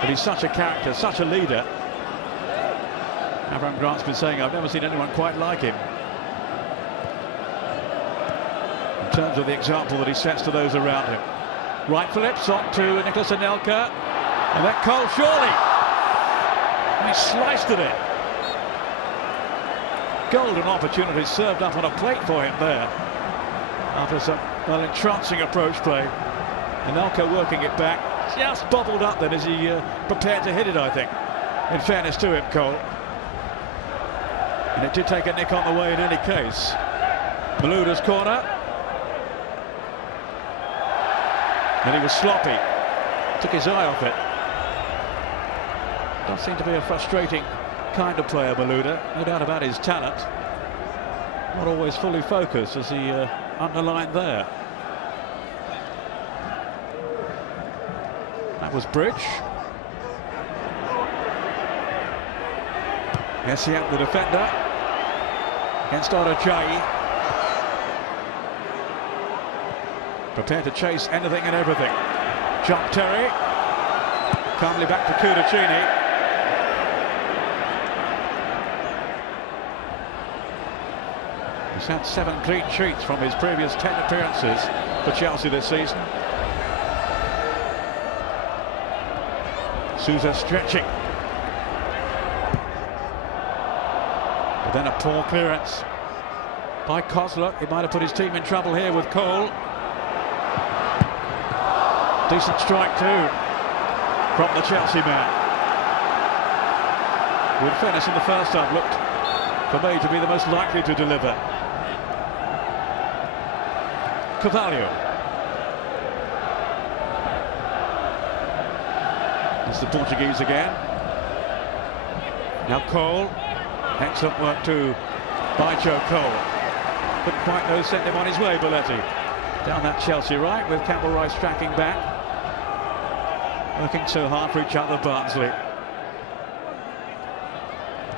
But he's such a character, such a leader. Avram Grant's been saying, I've never seen anyone quite like him. In terms of the example that he sets to those around him. Right Phillips on to Nicholas Anelka. And then Cole, surely. And he sliced at it. Golden opportunity served up on a plate for him there. After some, well, entrancing approach play. Anelka working it back. Just bobbled up then as he prepared to hit it, I think. In fairness to him, Cole. And it did take a nick on the way in any case. Malouda's corner. And he was sloppy. Took his eye off it. Does seem to be a frustrating kind of player, Malouda. No doubt about his talent. Not always fully focused, as he underlined there. That was Bridge. Essiat, the defender, against Arajayi. Prepared to chase anything and everything. John Terry. Calmly back to Cudicini. He's had 7 clean sheets from his previous 10 appearances for Chelsea this season. Sousa stretching. But then a poor clearance by Kozluk. He might have put his team in trouble here with Cole. Decent strike too from the Chelsea man. With fairness, in the first half looked for me to be the most likely to deliver. Carvalho. It's the Portuguese again. Now Cole. Excellent work too by Joe Cole. Couldn't quite know, sent him on his way, Belletti. Down that Chelsea right with Campbell Rice tracking back. Working so hard for each other, Barnsley.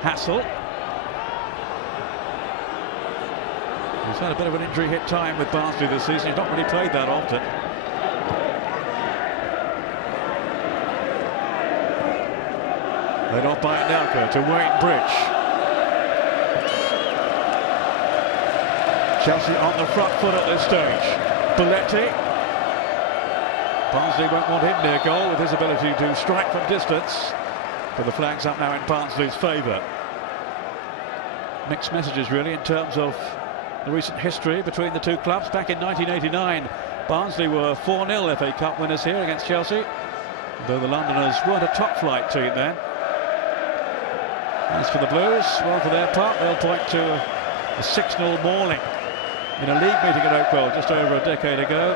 Hassel. He's had a bit of an injury hit time with Barnsley this season. He's not really played that often. Led off by Anelka to Wayne Bridge. Chelsea on the front foot at this stage. Belletti. Barnsley won't want him near goal with his ability to strike from distance. But the flag's up now in Barnsley's favour. Mixed messages really in terms of the recent history between the two clubs. Back in 1989, Barnsley were 4-0 FA Cup winners here against Chelsea, though the Londoners weren't a top-flight team then. As for the Blues, well, for their part, they'll point to a 6-0 mauling in a league meeting at Oakwell just over a decade ago.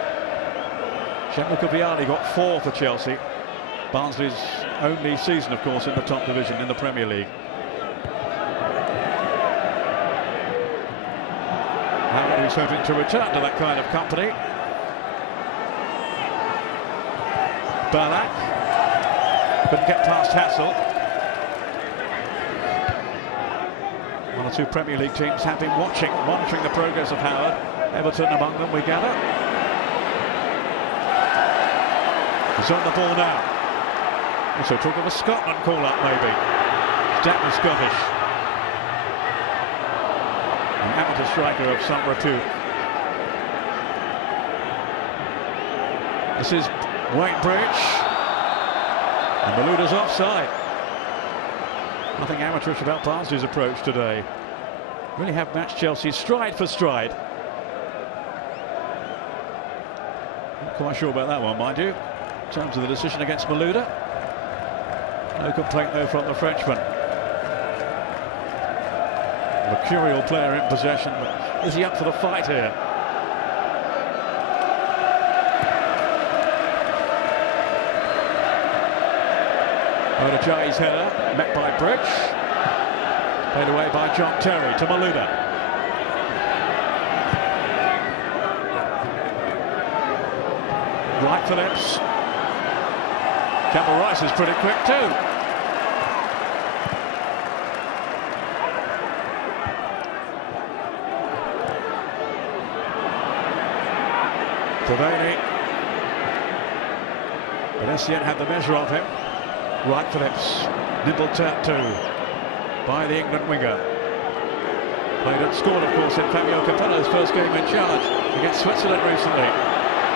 Gianluca Vialli got 4 for Chelsea. Barnsley's only season, of course, in the top division in the Premier League. Howard, who's hoping to return to that kind of company. Ballack couldn't get past Hassel. One or two Premier League teams have been monitoring the progress of Howard. Everton among them, we gather. He's on the ball now. Also talk of a Scotland call-up, maybe. He's definitely Scottish. An amateur striker of some repute. This is Wayne Bridge. And Malouda's offside. Nothing amateurish about Barnsley's approach today. Really have matched Chelsea stride for stride. Not quite sure about that one, mind you, in terms of the decision against Malouda. No complaint though from the Frenchman. Mercurial player in possession, but is he up for the fight here? Arajayi's header, met by Bridge. Played away by John Terry to Malouda. Wright Phillips. Campbell Rice is pretty quick too. Devaney. But Essiat had the measure of him. Wright Phillips, nimble turn too by the England winger. Played and scored, of course, in Fabio Capello's first game in charge against Switzerland recently.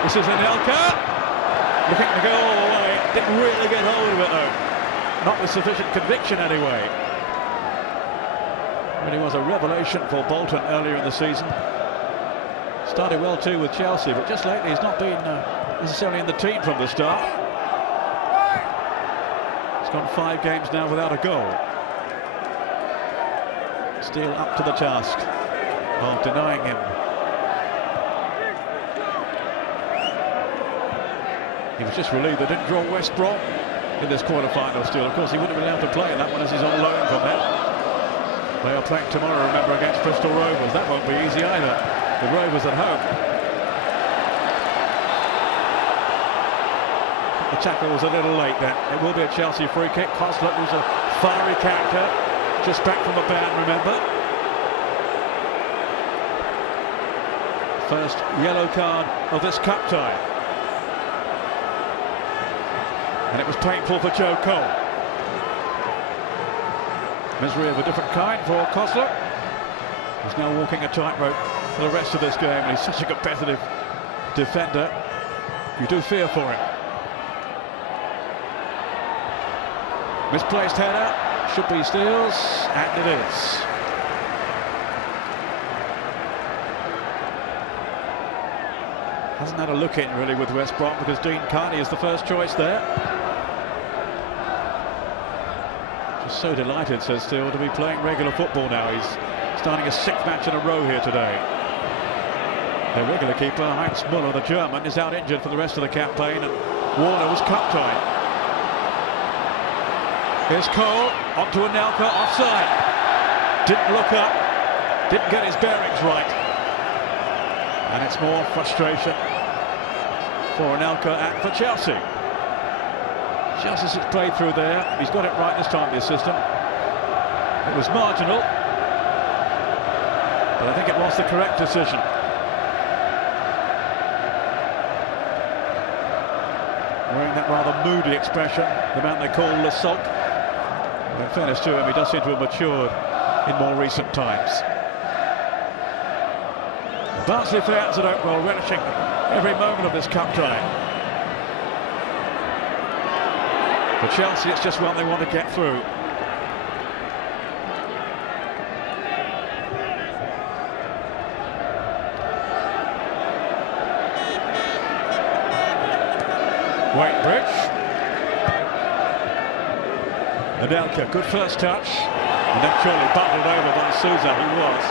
This is Anelka, looking to go all the way. Didn't really get hold of it though. Not with sufficient conviction anyway. Really was a revelation for Bolton earlier in the season. Started well too with Chelsea, but just lately he's not been necessarily in the team from the start. Gone 5 games now without a goal. Still up to the task of denying him He was just relieved they didn't draw West Brom in this quarter-final still. Of course, he wouldn't have been allowed to play in that one as he's on loan from them. They are playing tomorrow, remember, against Bristol Rovers. That won't be easy either. The Rovers at home. The tackle was a little late then. It will be a Chelsea free kick. Koslet, who's a fiery character, just back from a ban, remember. First yellow card of this cup tie. And it was painful for Joe Cole. Misery of a different kind for Koslet. He's now walking a tightrope for the rest of this game, and he's such a competitive defender. You do fear for him. Misplaced header, should be Steele's, and it is. Hasn't had a look in really with West Brom because Dean Carney is the first choice there. Just so delighted, says Steele, to be playing regular football now. He's starting a 6th match in a row here today. Their regular keeper, Heinz Müller, the German, is out injured for the rest of the campaign, and Warner was cup-tied. Here's Cole, onto Anelka, offside. Didn't look up, didn't get his bearings right. And it's more frustration for Anelka and for Chelsea. Chelsea's played through there. He's got it right this time, the assistant. It was marginal, but I think it was the correct decision. Wearing that rather moody expression, the man they call Le Sulk. In fairness to him, he does seem to have matured in more recent times. The Barnsley fans at Oakwell relishing every moment of this cup tie. For Chelsea, it's just one they want to get through. Waitbridge. Anelka, good first touch. And then surely bundled over by Sousa, he was.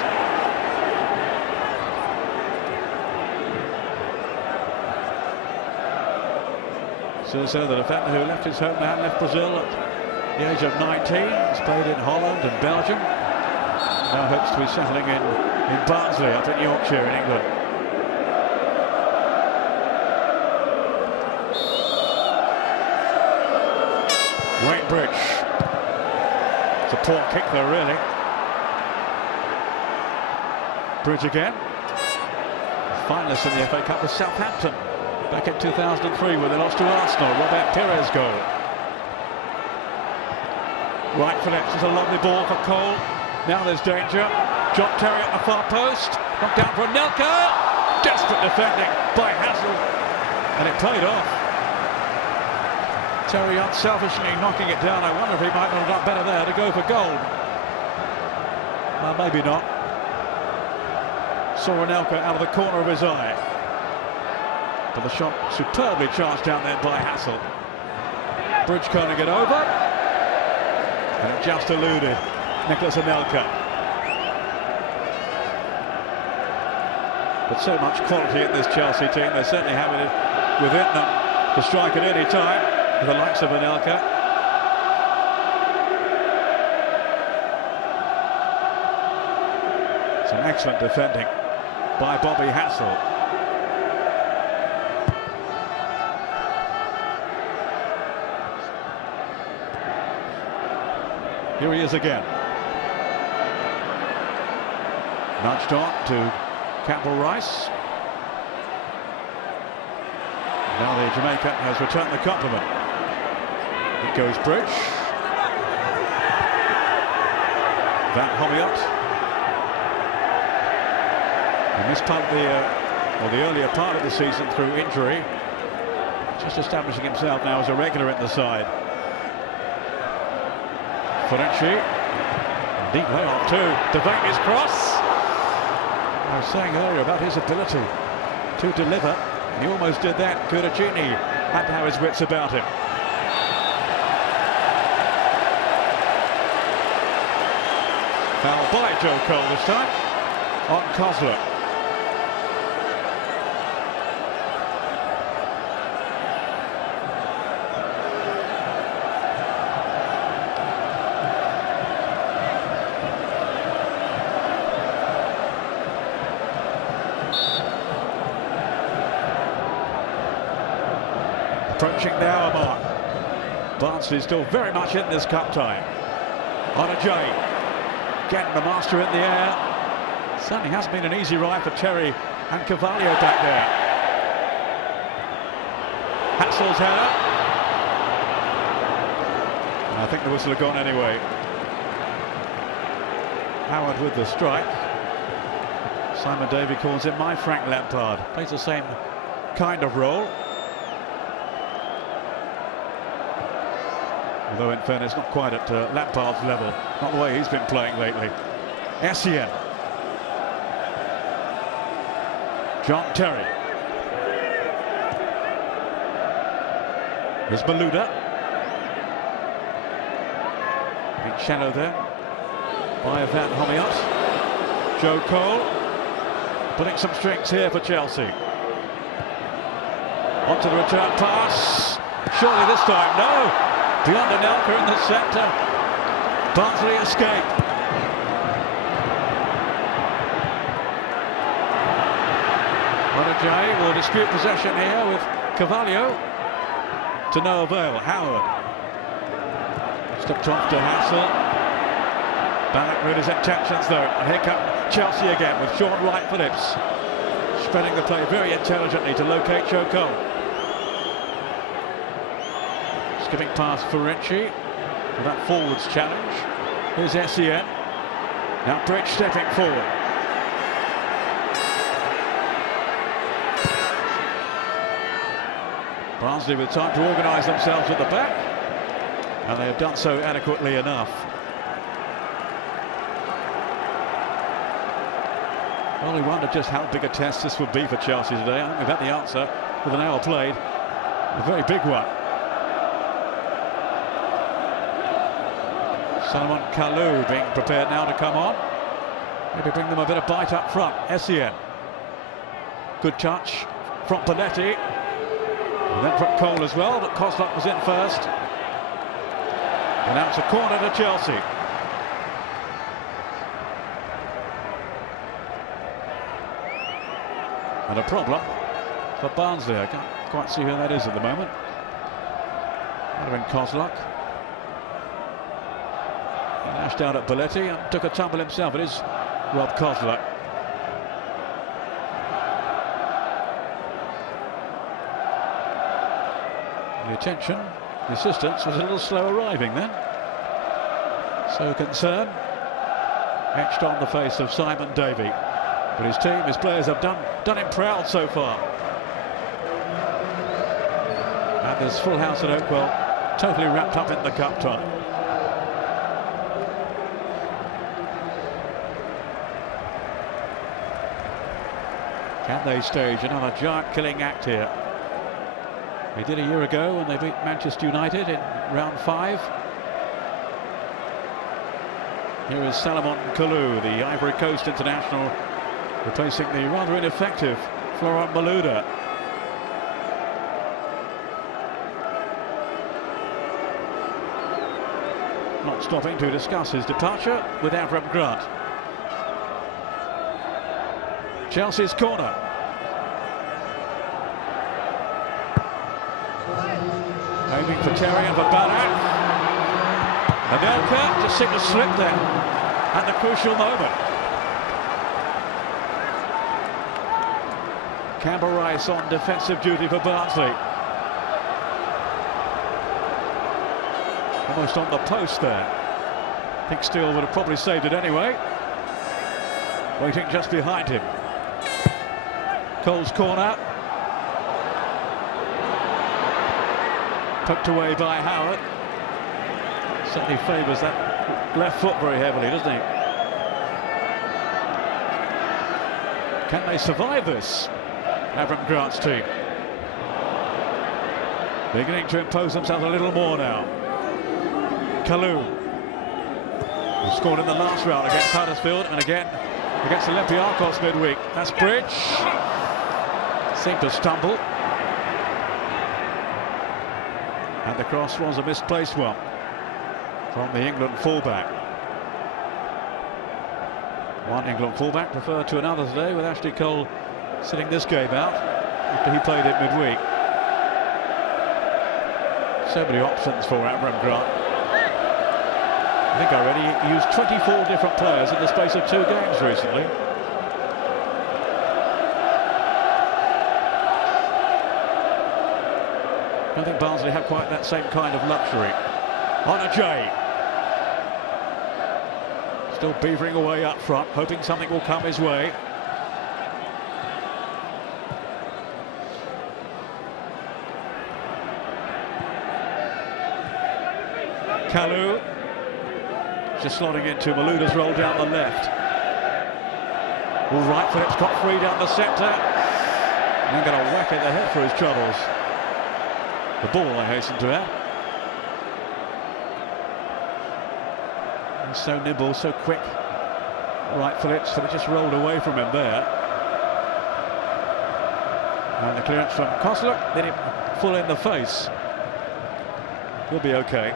Sousa, the defender who left his homeland, left Brazil at the age of 19. He's played in Holland and Belgium. Now hopes to be settling in Barnsley up in Yorkshire in England. Waitbridge. It's a poor kick though, really. Bridge again. Finalists in the FA Cup with Southampton back in 2003 when they lost to Arsenal. Robert Pires goal. Right Phillips is a lovely ball for Cole. Now there's danger. John Terry at the far post. Knocked down for Anelka. Desperate defending by Hassel. And it played off. Terry unselfishly knocking it down. I wonder if he might not have done better there to go for goal. Well, maybe not. Saw Anelka out of the corner of his eye. But the shot superbly charged down there by Hassel. Bridge can't get over. And it just eluded Nicholas Anelka. But so much quality in this Chelsea team. They certainly have it within them to strike at any time. The likes of Anelka. Some excellent defending by Bobby Hassel. Here he is again. Nudged on to Campbell Rice. Now the Jamaican has returned the compliment. It goes Bridge. Van Homiot. In this part of the earlier part of the season through injury, just establishing himself now as a regular in the side. Ferenczi. Deep layoff too. Devaney's cross. I was saying earlier about his ability to deliver. He almost did that. Kuracini had to have his wits about him. Foul by Joe Cole this time on Koslet. Approaching the hour mark. Barnsley still very much in this cup tie. On a J. Getting the master in the air. Certainly hasn't been an easy ride for Terry and Carvalho back there. Hassel's header. I think the whistle had gone anyway. Howard with the strike. Simon Davey calls him my Frank Lampard. Plays the same kind of role. Although in fairness, not quite at Lampard's level. Not the way he's been playing lately. Essien. John Terry. There's Malouda. Big shadow there by Van Homiot. Joe Cole putting some strings here for Chelsea. Onto the return pass. Surely this time, no. Beyond Anelka in the centre. Barnsley escape. Odegaard will dispute possession here with Carvalho. To no avail. Howard. Stepped off to Hassel. Ballack read his intentions though. And here come Chelsea again with Sean Wright-Phillips. Spreading the play very intelligently to locate Joe Cole. Skipping past Ferenczi for that forwards challenge. Here's Essien. Now Bridge stepping forward. Barnsley with time to organise themselves at the back. And they have done so adequately enough. Well, we wonder just how big a test this would be for Chelsea today. I think we've had the answer with an hour played. A very big one. Salomon Kalou being prepared now to come on. Maybe bring them a bit of bite up front. Essien. Good touch from Panetti. And then from Cole as well, but Kozlov was in first. And now it's a corner to Chelsea. And a problem for Barnsley. I can't quite see who that is at the moment. Might have been Kozlov. He lashed out at Belletti and took a tumble himself. It is Rob Kozlov. The attention, the assistance was a little slow arriving then. So concern etched on the face of Simon Davey. But his team, his players have done him proud so far. And there's full house at Oakwell, totally wrapped up in the cup tie. Can they stage another giant killing act here? They did a year ago when they beat Manchester United in round 5. Here is Salomon Kalou, the Ivory Coast international, replacing the rather ineffective Florent Malouda. Not stopping to discuss his departure with Avram Grant. Chelsea's corner. Aiming for Terry and for Ballack. Anelka just seemed to slip there at the crucial moment. Campbell Rice on defensive duty for Barnsley. Almost on the post there. I think Steele would have probably saved it anyway. Waiting just behind him. Cole's corner. Poked away by Howard. Certainly favours that left foot very heavily, doesn't he? Can they survive this? Avram Grant's team beginning to impose themselves a little more now. Kalou, who scored in the last round against Huddersfield and again against Olympiacos midweek. That's Bridge. Seemed to stumble. And the cross was a misplaced one from the England fullback. One England fullback preferred to another today, with Ashley Cole sitting this game out after he played it midweek. So many options for Amram Grant. I think I already used 24 different players in the space of 2 games recently. I don't think Barnsley have quite that same kind of luxury. On a J. Still beavering away up front, hoping something will come his way. Kalu just slotting into Malouda's roll down the left. All right, Phillips got free down the centre. And then got a whack in the head for his troubles. The ball, I hasten to add. And so nimble, so quick. Right, Phillips, but it just rolled away from him there. And the clearance from Kosluck, then him full in the face. He'll be okay.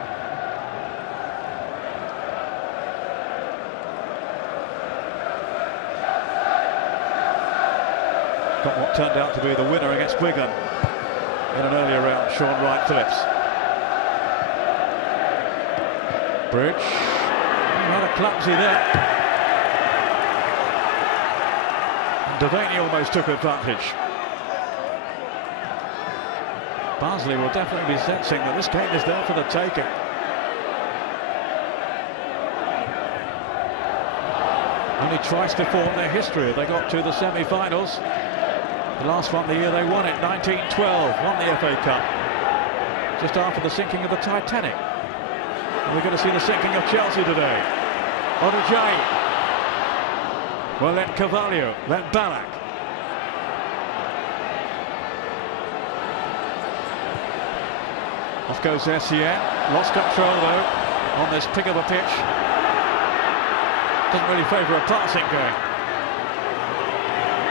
Got what turned out to be the winner against Wigan in an earlier round, Sean Wright-Phillips. Bridge, rather clumsy there. And Devaney almost took advantage. Barnsley will definitely be sensing that this game is there for the taking. Only twice before in their history they got to the semi-finals. The last one, the year they won it, 1912, won the FA Cup. Just after the sinking of the Titanic. And we're going to see the sinking of Chelsea today. On a J. Well, then Carvalho, then Ballack. Off goes Essien. Lost control, though, on this pig of a pitch. Doesn't really favour a passing game.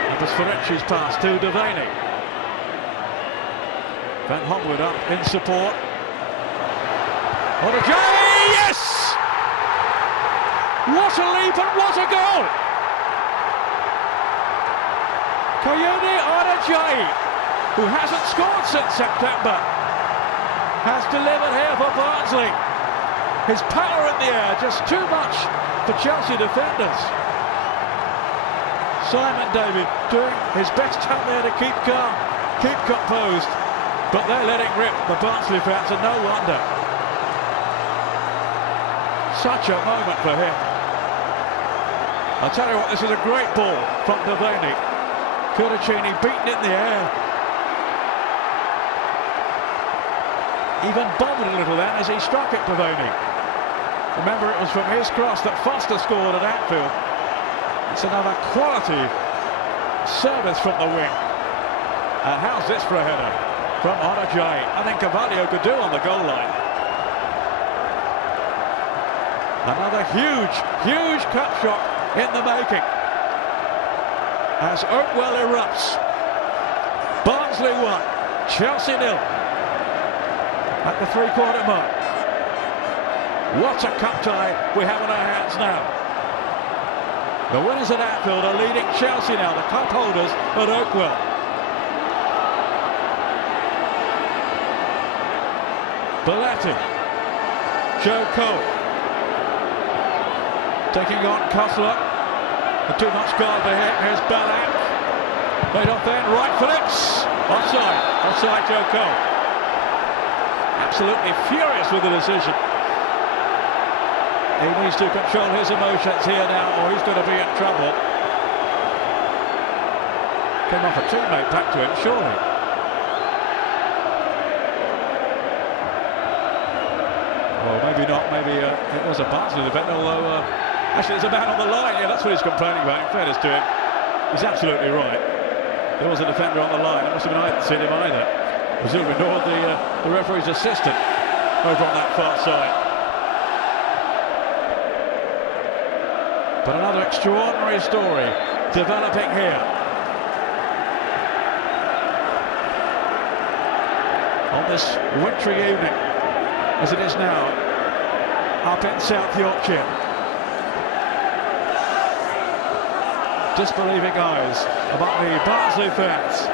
It was Ferenci's pass to Devaney. Van Hopwood up in support. On a J, yes! What a leap and what a goal! Coyote on a J, who hasn't scored since September, has delivered here for Barnsley. His power in the air, just too much for Chelsea defenders. Simon David doing his best out there to keep calm, keep composed, but they're letting rip, the Barnsley fans, and no wonder. Such a moment for him. I'll tell you what, this is a great ball from Devaney. Curticini beaten in the air. Even bobbled a little then as he struck it, Devaney. Remember, it was from his cross that Foster scored at Anfield. It's another quality service from the wing. And how's this for a header from Onajay? I think Carvalho could do on the goal line. Another huge, huge cut shot in the making. As Oakwell erupts. Barnsley 1, Chelsea 0 at the 3-quarter mark. What a cup tie we have in our hands now. The winners at Anfield are leading Chelsea now, the cup holders at Oakwell. Belletti, Joe Cole, taking on Kosluck. Too much guard for him. Here's Ballack. Made off then, right Phillips. Offside Joe Cole. Absolutely furious with the decision. He needs to control his emotions here now, or he's going to be in trouble. Came off a teammate back to him, surely. Well, maybe not. Maybe it was a Barnsley defender, although actually there's a man on the line. Yeah, that's what he's complaining about. In fairness to him, he's absolutely right. There was a defender on the line. It must have been I hadn't seen him either. Presumably nor the referee's assistant over on that far side. But another extraordinary story developing here. On this wintry evening, as it is now, up in South Yorkshire. Disbelieving eyes among the Barnsley fans.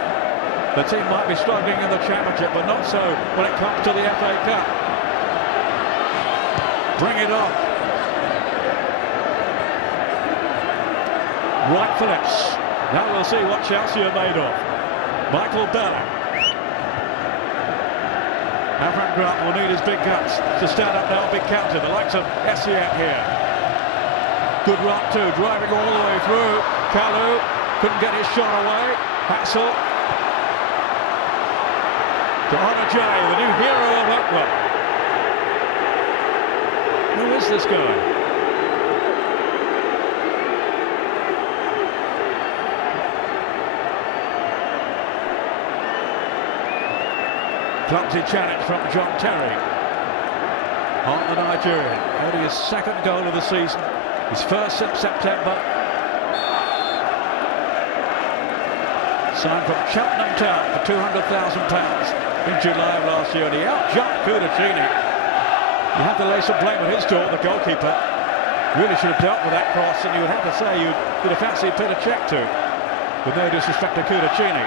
The team might be struggling in the Championship, but not so when it comes to the FA Cup. Bring it on. Wright Phillips. Now we'll see what Chelsea are made of. Michael Ballack. Avram Grant will need his big guts to stand up now and be counted. The likes of Essien here. Good run too, driving all the way through. Kalu couldn't get his shot away. Haxel. To Onajay, the new hero of Oakland. Who is this guy? Clumsy challenge from John Terry on the Nigerian. Only his second goal of the season, his first since September. Signed from Cheltenham Town for £200,000 in July of last year, and he out-jumped Kudachini. You have to lay some blame on his door, the goalkeeper. Really should have dealt with that cross, and you would have to say you'd have fancied Peter Cech to, with no disrespect to Kudachini.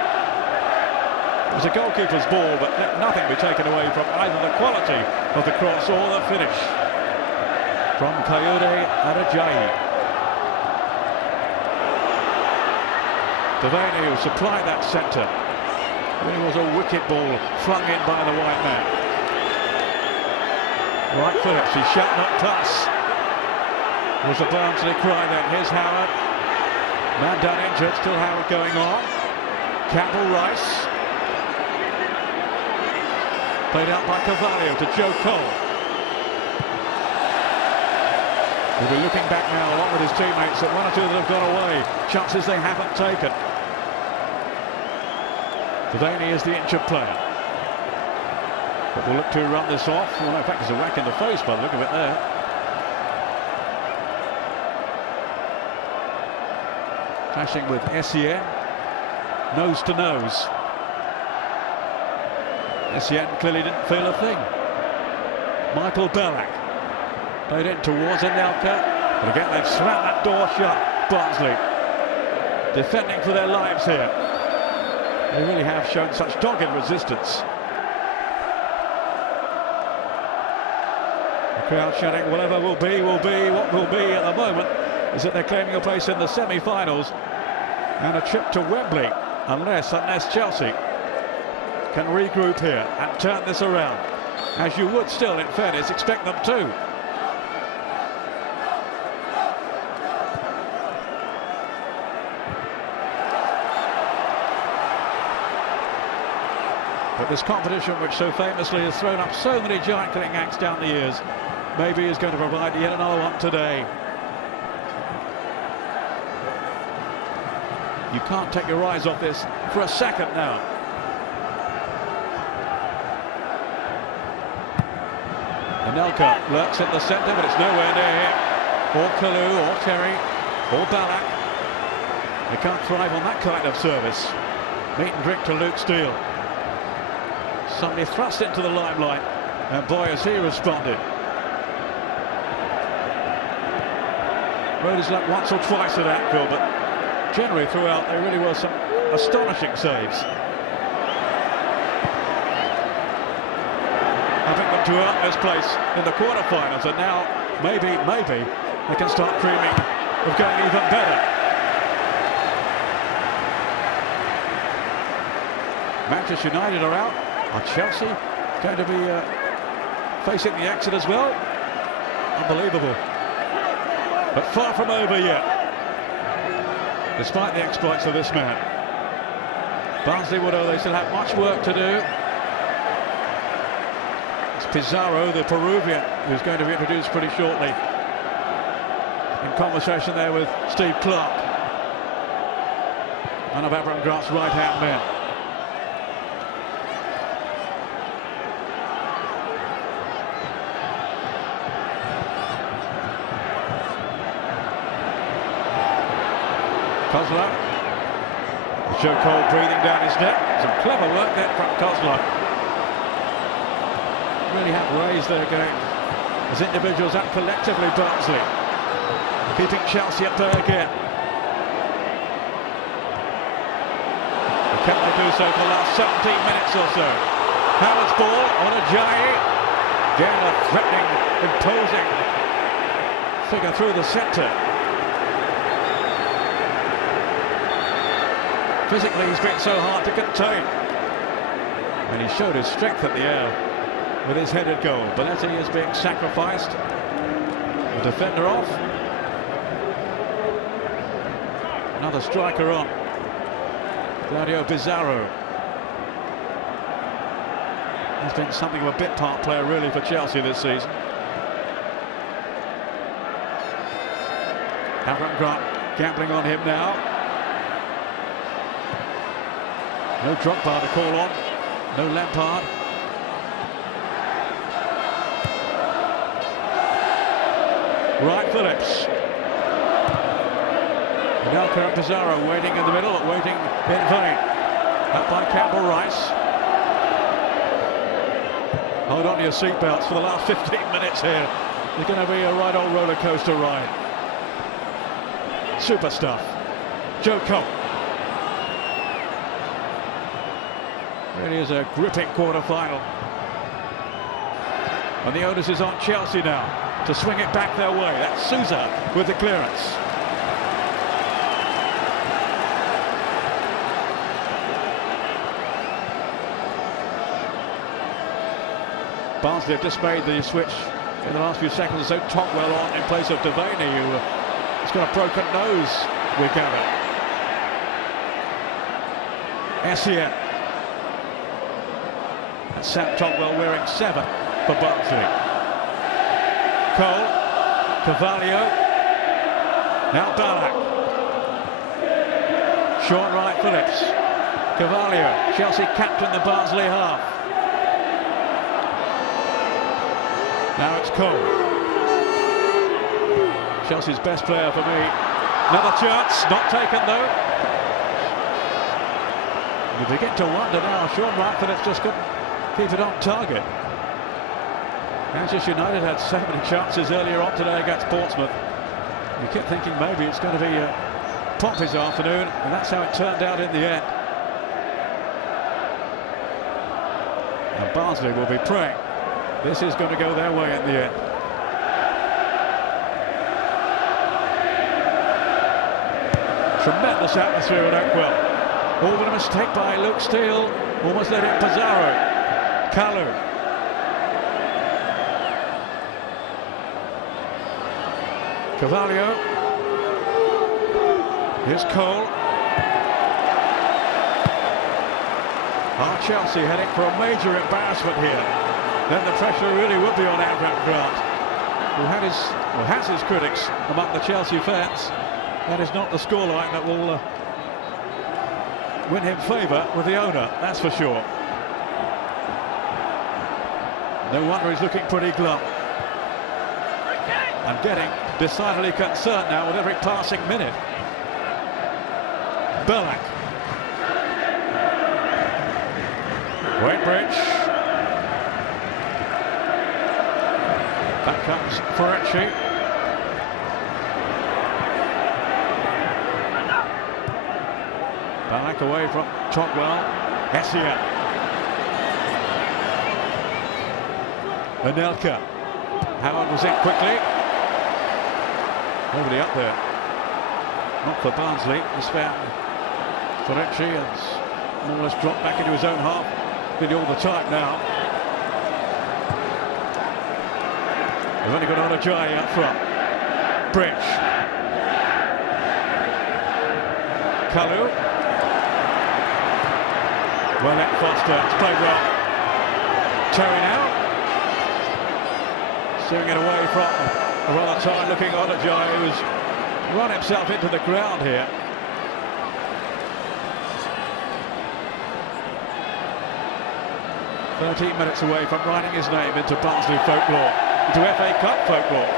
It was a goalkeeper's ball, but let nothing be taken away from either the quality of the cross or the finish from Kayode Adejayi. Devaney, who supplied that centre. It was a wicked ball flung in by the white man. Wright Phillips, he's shot not plus. It was a Barnsley cry then. Here's Howard. Man down injured, still Howard going on. Campbell Rice. Played out by Carvalho to Joe Cole. He'll be looking back now along with his teammates at one or two that have gone away. Chances they haven't taken. Devaney is the injured player. But we'll look to run this off. Well, in fact, it's a whack in the face by the look of it there. Clashing with Essien. Nose to nose. Essien clearly didn't feel a thing. Michael Ballack played in towards Anelka, but again they've slammed that door shut. Barnsley defending for their lives here. They really have shown such dogged resistance. The crowd shouting whatever will be, will be. What will be at the moment is that they're claiming a place in the semi-finals and a trip to Wembley, unless Chelsea can regroup here and turn this around, as you would still, in fairness, expect them to. But this competition, which so famously has thrown up so many giant-killing acts down the years, maybe is going to provide yet another one today. You can't take your eyes off this for a second now. Anelka lurks in the centre, but it's nowhere near him. Or Kalu, or Terry, or Ballack. They can't thrive on that kind of service. Meat and drink to Luke Steele. Suddenly thrust into the limelight, and boy has he responded. Rode his luck once or twice at Anfield, but generally throughout there really were some astonishing saves. Having them to earn this place in the quarter-finals, and now maybe they can start dreaming of going even better. Manchester United are out. Are Chelsea going to be facing the exit as well? Unbelievable. But far from over yet, despite the exploits of this man. Barnsley would know they still have much work to do. It's Pizarro, the Peruvian, who's going to be introduced pretty shortly. In conversation there with Steve Clark, one of Avram Grant's right-hand men. Kozlov. Joe Cole breathing down his neck. Some clever work there from Kozlov. Really have raised their game as individuals and collectively. Barnsley keeping Chelsea at bay again. The Can they do so for the last 17 minutes or so? Howard's ball on Ajayi. Again, a threatening, imposing figure through the centre. Physically, he's been so hard to contain. And he showed his strength at the air with his headed goal. Belletti is being sacrificed. The defender off. Another striker on. Claudio Pizarro. He's been something of a bit part player really for Chelsea this season. Avram Grant gambling on him now. No Drogba to call on. No Lampard. Wright Phillips. Anelka and Pizarro waiting in the middle, waiting in vain. Up by Campbell Rice. Hold on to your seatbelts for the last 15 minutes here. It's going to be a right old roller coaster ride. Super stuff. Joe Cole. Really is a gripping quarter-final. And the onus is on Chelsea now to swing it back their way. That's Sousa with the clearance. Barnsley have just made the switch in the last few seconds. So Tocqueville on in place of Devaney, who has got a broken nose, we gather. Essien. That's Sam Tocqueville wearing 7 for Barnsley. Cole. Carvalho. Now Ballack. Sean Wright Phillips. Carvalho. Chelsea captain the Barnsley half. Now it's Cole. Chelsea's best player for me. Another chance, not taken though. You begin to wonder now, Sean Wright Phillips just couldn't keep it on target. Manchester United had so many chances earlier on today against Portsmouth. You kept thinking maybe it's going to be a Pompey's afternoon, and that's how it turned out in the end. And Barnsley will be praying this is going to go their way in the end. Tremendous atmosphere at Oakwell. All but a mistake by Luke Steele. Almost let in Pizarro. Kalu. Carvalho. Here's Cole. Are Chelsea heading for a major embarrassment here? Then the pressure really would be on Avram Grant, who has his critics among the Chelsea fans. That is not the scoreline that will win him favour with the owner, that's for sure. No wonder he's looking pretty glum. I'm getting decidedly concerned now with every passing minute. Ballack. Wainbridge. Back comes Ferrecci. Ballack away from Tocqueville. Essien. Anelka. Howard was in quickly. Nobody up there. Not for Barnsley. This found Ferrecci and more or less dropped back into his own half. Did all the time now. They've only got Ajayi up front. Bridge. Kalu. Well, let Foster. It's played well. Terry now. Steering it away from a rather tired-looking Ajayi, who's run himself into the ground here. "13 minutes away from writing his name into Barnsley folklore, into FA Cup folklore."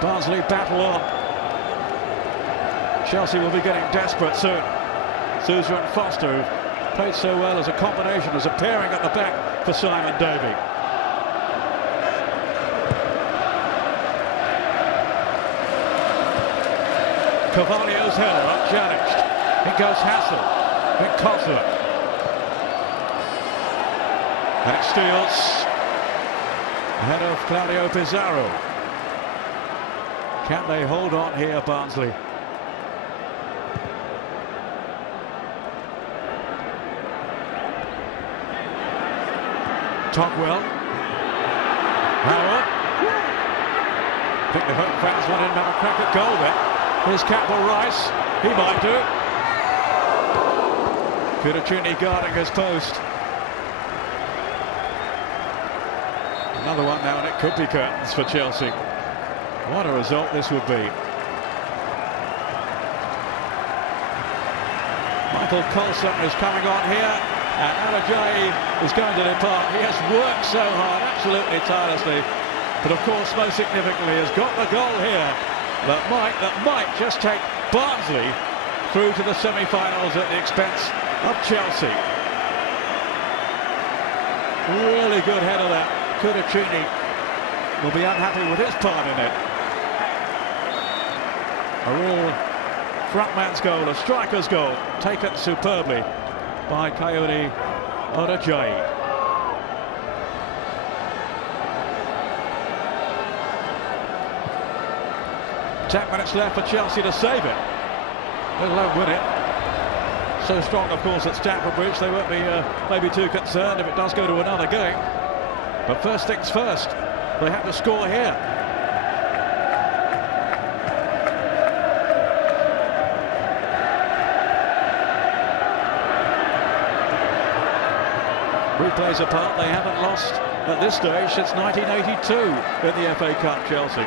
Barnsley battle on. Chelsea will be getting desperate soon. Sousa and Foster, who've played so well as a combination, as a pairing at the back for Simon Davey. Carvalho's header, unchallenged. In goes Hassel. Then Kozler. And it steals ahead of Claudio Pizarro. Can they hold on here, Barnsley? Togwell. Howard. I think the home fans wanted him to have a crack at goal there. Here's Campbell Rice. He might do it. Cudicini guarding his post. Another one now, and it could be curtains for Chelsea. What a result this would be. Michael Coulson is coming on here, and Alajayi is going to depart. He has worked so hard, absolutely tirelessly, but of course most significantly has got the goal here that might just take Barnsley through to the semi-finals at the expense of Chelsea. Really good header that. Cudicini will be unhappy with his part in it. A real frontman's goal, a striker's goal, taken superbly by Coyote Alajayi. Ten minutes left for Chelsea to save it, let alone win it. So strong, of course, at Stamford Bridge, they won't be maybe too concerned if it does go to another game. But first things first, they have to score here. Replays apart, they haven't lost at this stage since 1982 in the FA Cup, Chelsea.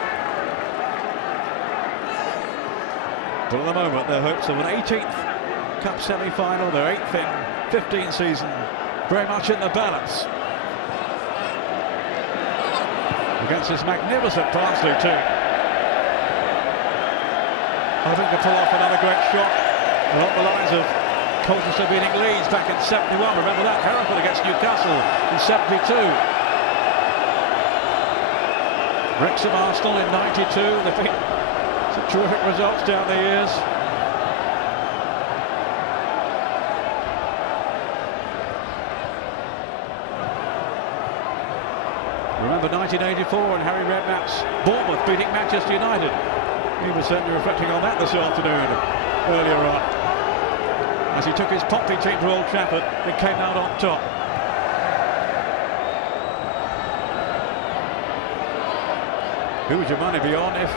But at the moment, their hopes of an 18th Cup semi-final, their 8th in 15 season, very much in the balance. Against this magnificent Barnsley team. Hoping to pull off another great shot along the lines of Colchester beating Leeds back in 71. Remember that? Hereford against Newcastle in 72. Wrexham Arsenal in 92. They've been some terrific results down the years. Remember 1984 and Harry Redknapp's Bournemouth beating Manchester United. He was certainly reflecting on that this afternoon, earlier on, as he took his Pompey team to Old Trafford and came out on top. Who would your money be on if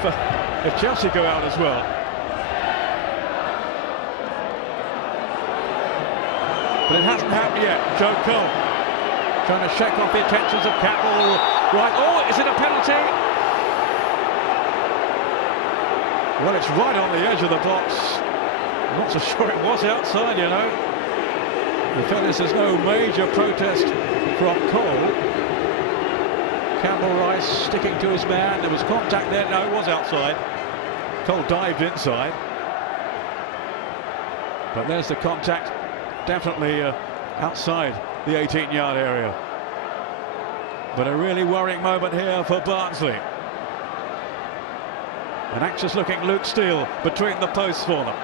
Chelsea go out as well? But it hasn't happened yet. Joe Cole trying to shake off the attentions of Campbell. Right, oh, is it a penalty? Well, it's right on the edge of the box. I'm not so sure it was outside, you know. The fairness, there's no major protest from Cole. Campbell Rice sticking to his man. There was contact there. No, it was outside. Cole dived inside. But there's the contact. Definitely outside the 18-yard area. But a really worrying moment here for Barnsley. An anxious-looking Luke Steele between the posts for them.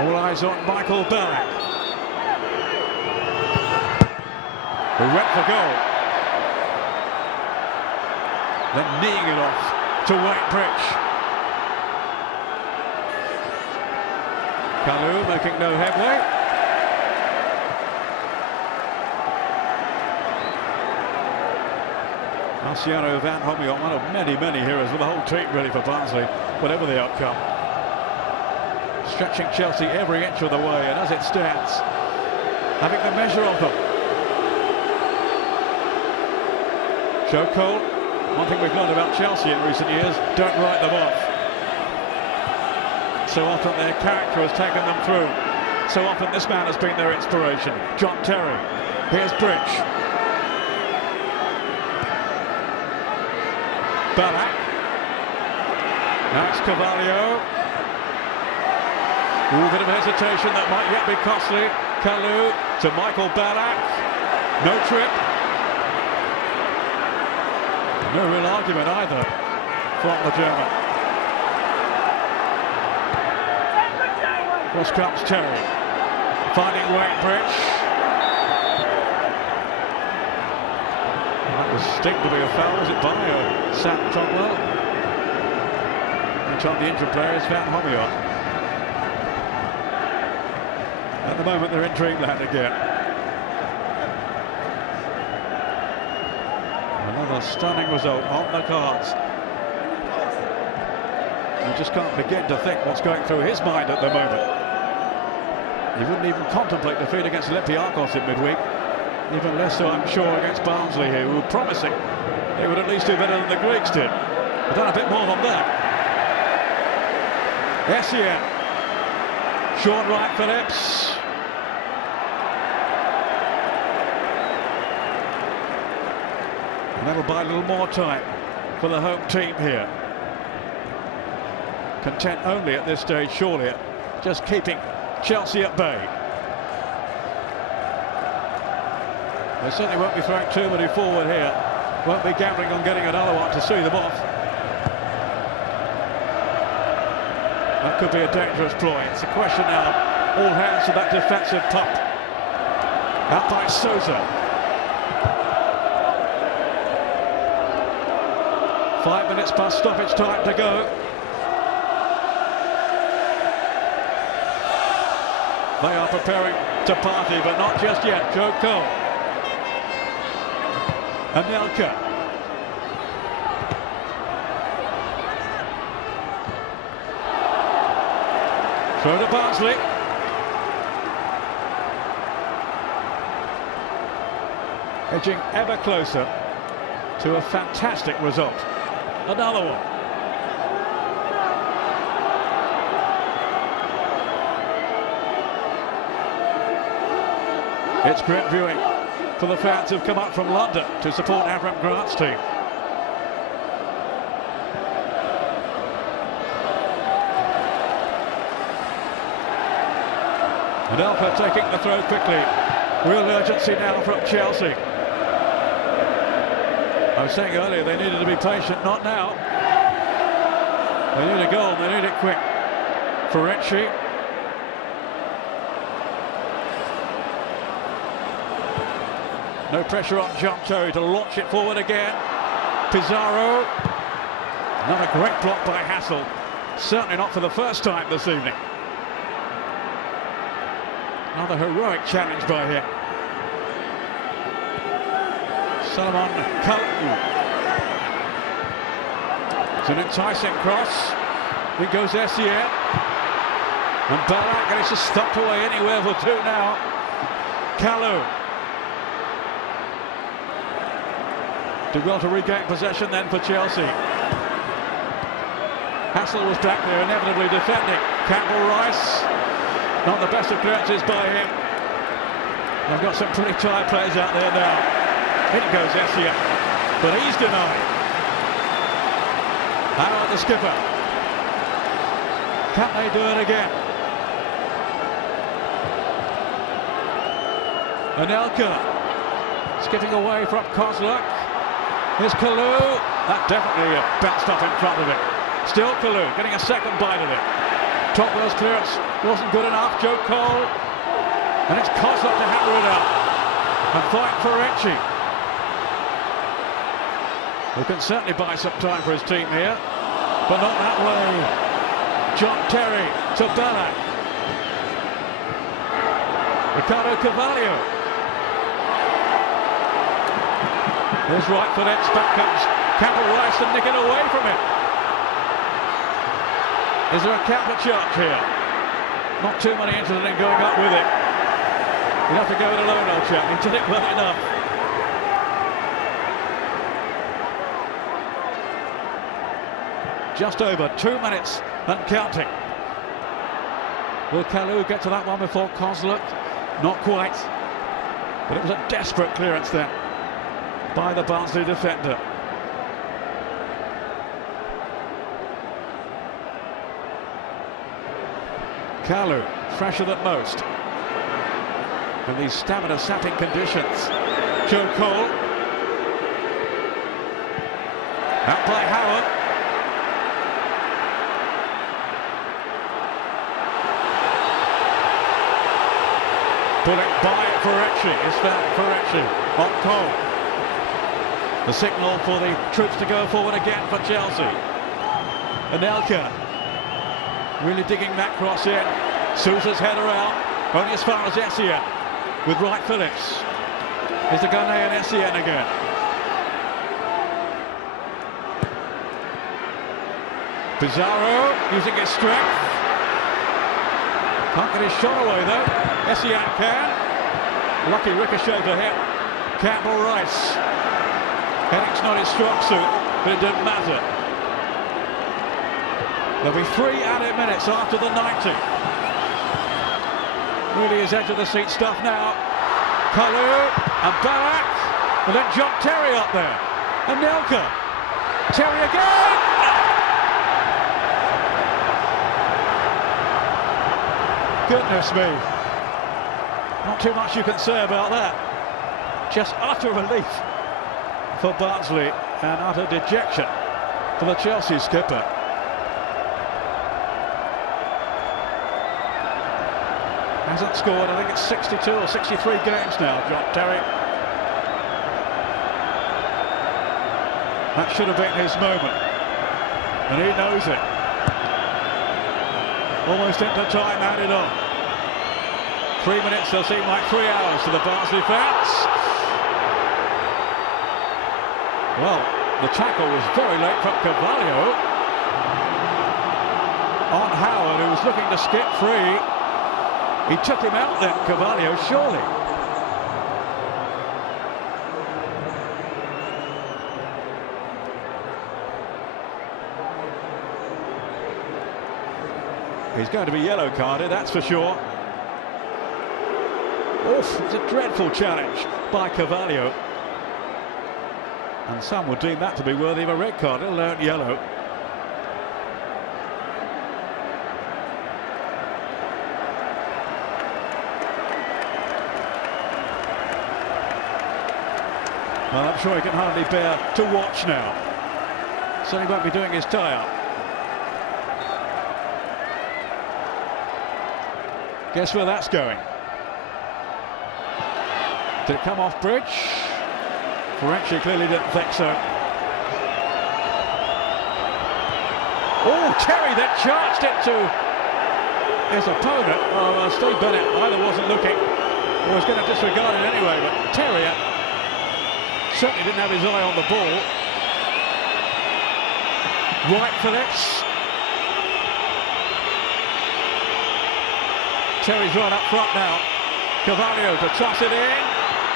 All eyes on Michael Ballack, who went for goal. Then kneeing it off to Wayne Bridge. Kalou making no headway. Marciano Van Homion, one of many heroes for the whole team really for Barnsley, whatever the outcome. Stretching Chelsea every inch of the way, and as it stands, having the measure of them. Joe Cole, one thing we've learned about Chelsea in recent years, don't write them off. So often their character has taken them through. So often this man has been their inspiration. John Terry. Here's Bridge. Ballack. Now it's Carvalho. Ooh, a bit of hesitation that might yet be costly. Kalou to Michael Ballack. No trip. No real argument either from the German. Cross comes Terry, finding Wainbridge. That was deemed to be a foul. Was it by Sam Trotwell? Each of the injured player is Van Homiot. At the moment they're in dreamland again. Another stunning result on the cards. You just can't begin to think what's going through his mind at the moment. He wouldn't even contemplate defeat against Olympiacos in midweek. Even less so, I'm sure, against Barnsley here, who were promising they would at least do better than the Greeks did. But done a bit more than that. Essien. Sean Wright-Phillips. And that'll buy a little more time for the home team here. Content only at this stage, surely, just keeping Chelsea at bay. They certainly won't be throwing too many forward here. Won't be gambling on getting another one to see them off. That could be a dangerous ploy. It's a question now. All hands to that defensive pump. Out by Sousa. 5 minutes past stoppage time to go. They are preparing to party, but not just yet. Joe Cole. Anelka. Throw to Barnsley. Edging ever closer to a fantastic result. Another one. It's great viewing for the fans who've come up from London to support Avram Grant's team. And Alpha taking the throw quickly. Real urgency now from Chelsea. I was saying earlier they needed to be patient, not now. They need a goal, they need it quick. Ferenczi. No pressure on John Terry to launch it forward again. Pizarro. Another great block by Hassel. Certainly not for the first time this evening. Another heroic challenge by him. Salomon Kalou. It's an enticing cross. In goes Essien. And Ballack, and it's just stuck away anywhere for two now. Kalou. Did well to regain possession then for Chelsea. Hassel was back there, inevitably defending. Campbell Rice, not the best of clearances by him. They've got some pretty tired players out there now. In goes Essien, but he's denied. How about the skipper? Can they do it again? Anelka skipping away from Kozluk. Here's Kalou. That definitely bounced up in front of him. Still Kalou getting a second bite of it. Topwell's clearance wasn't good enough. Joe Cole. And it's Kozluk to hammer it out. And fight for Ferenczi. He can certainly buy some time for his team here. But not that way. John Terry to Ballack. Ricardo Carvalho. Here's Wright-Phillips, back comes Campbell Rice to nick it away from him. Is there a counter charge here? Not too many interested in going up with it. You'll have to go it alone, old chap. He did it well enough. Just over 2 minutes and counting. Will Kalou get to that one before Kozluk? Not quite. But it was a desperate clearance then by the Barnsley defender. Kalou, fresher than most in these stamina-sapping conditions. Joe Cole. Out by Howard. Pulling by Ferrecci. It's found Ferrecci on Cole. The signal for the troops to go forward again for Chelsea. Anelka really digging that cross in. Sousa's header out, only as far as Essien with Wright Phillips. Here's the Ghanaian Essien again. Pizarro using his strength. Can't get his shot away though. Essien can. Lucky ricochet for him. Campbell Rice. Heading's not his strong suit, but it doesn't matter. There'll be 3 added minutes after the 90. Really is edge of the seat stuff now. Kalu and Barak, and then John Terry up there. And Nelka. Terry again! Goodness me. Not too much you can say about that. Just utter relief for Barnsley and utter dejection for the Chelsea skipper. Hasn't scored, I think it's 62 or 63 games now, John Terry. That should have been his moment, and he knows it. Almost into time added on. 3 minutes, they'll seem like 3 hours to the Barnsley fans. Well, the tackle was very late from Carvalho on Howard, who was looking to skip free. He took him out then, Carvalho, surely. He's going to be yellow carded, that's for sure. Oof, it's a dreadful challenge by Carvalho. And some would deem that to be worthy of a red card, let alone yellow. Well, I'm sure he can hardly bear to watch now. So he won't be doing his tie-up. Guess where that's going? Did it come off bridge? Ferrecci clearly didn't think so. Oh, Terry then charged into his opponent. Oh, Steve Bennett either wasn't looking or was going to disregard it anyway, but Terry certainly didn't have his eye on the ball. Wright Phillips. Terry's right up front now. Carvalho to toss it in.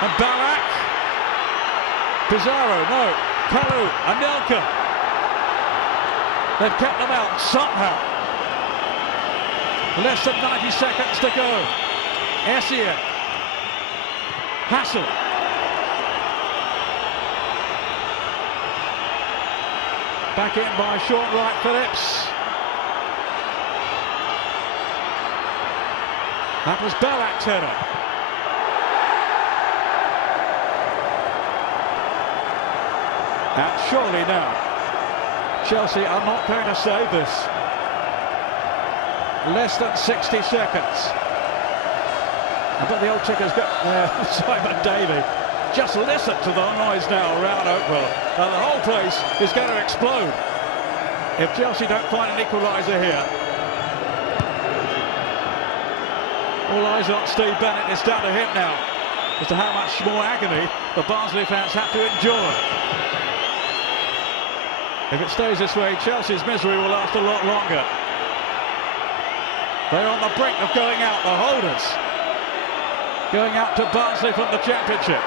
And Barak. Pizarro, no. Kalu, Anelka. They've kept them out somehow. Less than 90 seconds to go. Essien. Hassel. Back in by short Wright Phillips. That was Barak's header. And surely now, Chelsea are not going to save this. Less than 60 seconds. I bet the old chicker's got Simon Davey. Just listen to the noise now around Oakwell. The whole place is going to explode if Chelsea don't find an equaliser here. All eyes on Steve Bennett. It's down to him now as to how much more agony the Barnsley fans have to endure. If it stays this way, Chelsea's misery will last a lot longer. They're on the brink of going out, the holders. Going out to Barnsley from the Championship.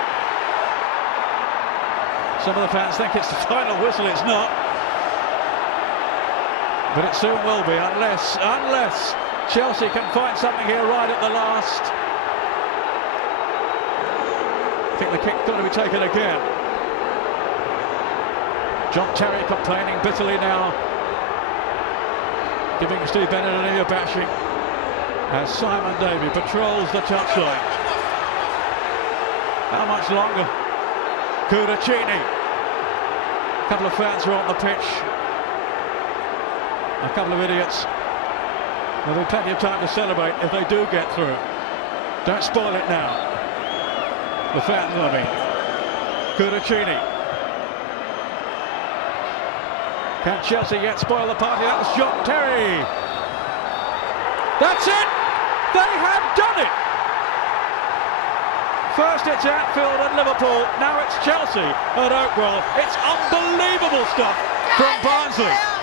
Some of the fans think it's the final whistle, it's not. But it soon will be, unless Chelsea can find something here right at the last. I think the kick's got to be taken again. John Terry complaining bitterly now, giving Steve Bennett an ear bashing as Simon Davey patrols the touchline. How much longer? Cudicini. A couple of fans were on the pitch. A couple of idiots. There'll be plenty of time to celebrate if they do get through. Don't spoil it now. The fans loving. Cudicini. Can Chelsea yet spoil the party? That was John Terry. That's it! They have done it! First it's Anfield and Liverpool, now it's Chelsea at Oakwell. It's unbelievable stuff from Barnsley.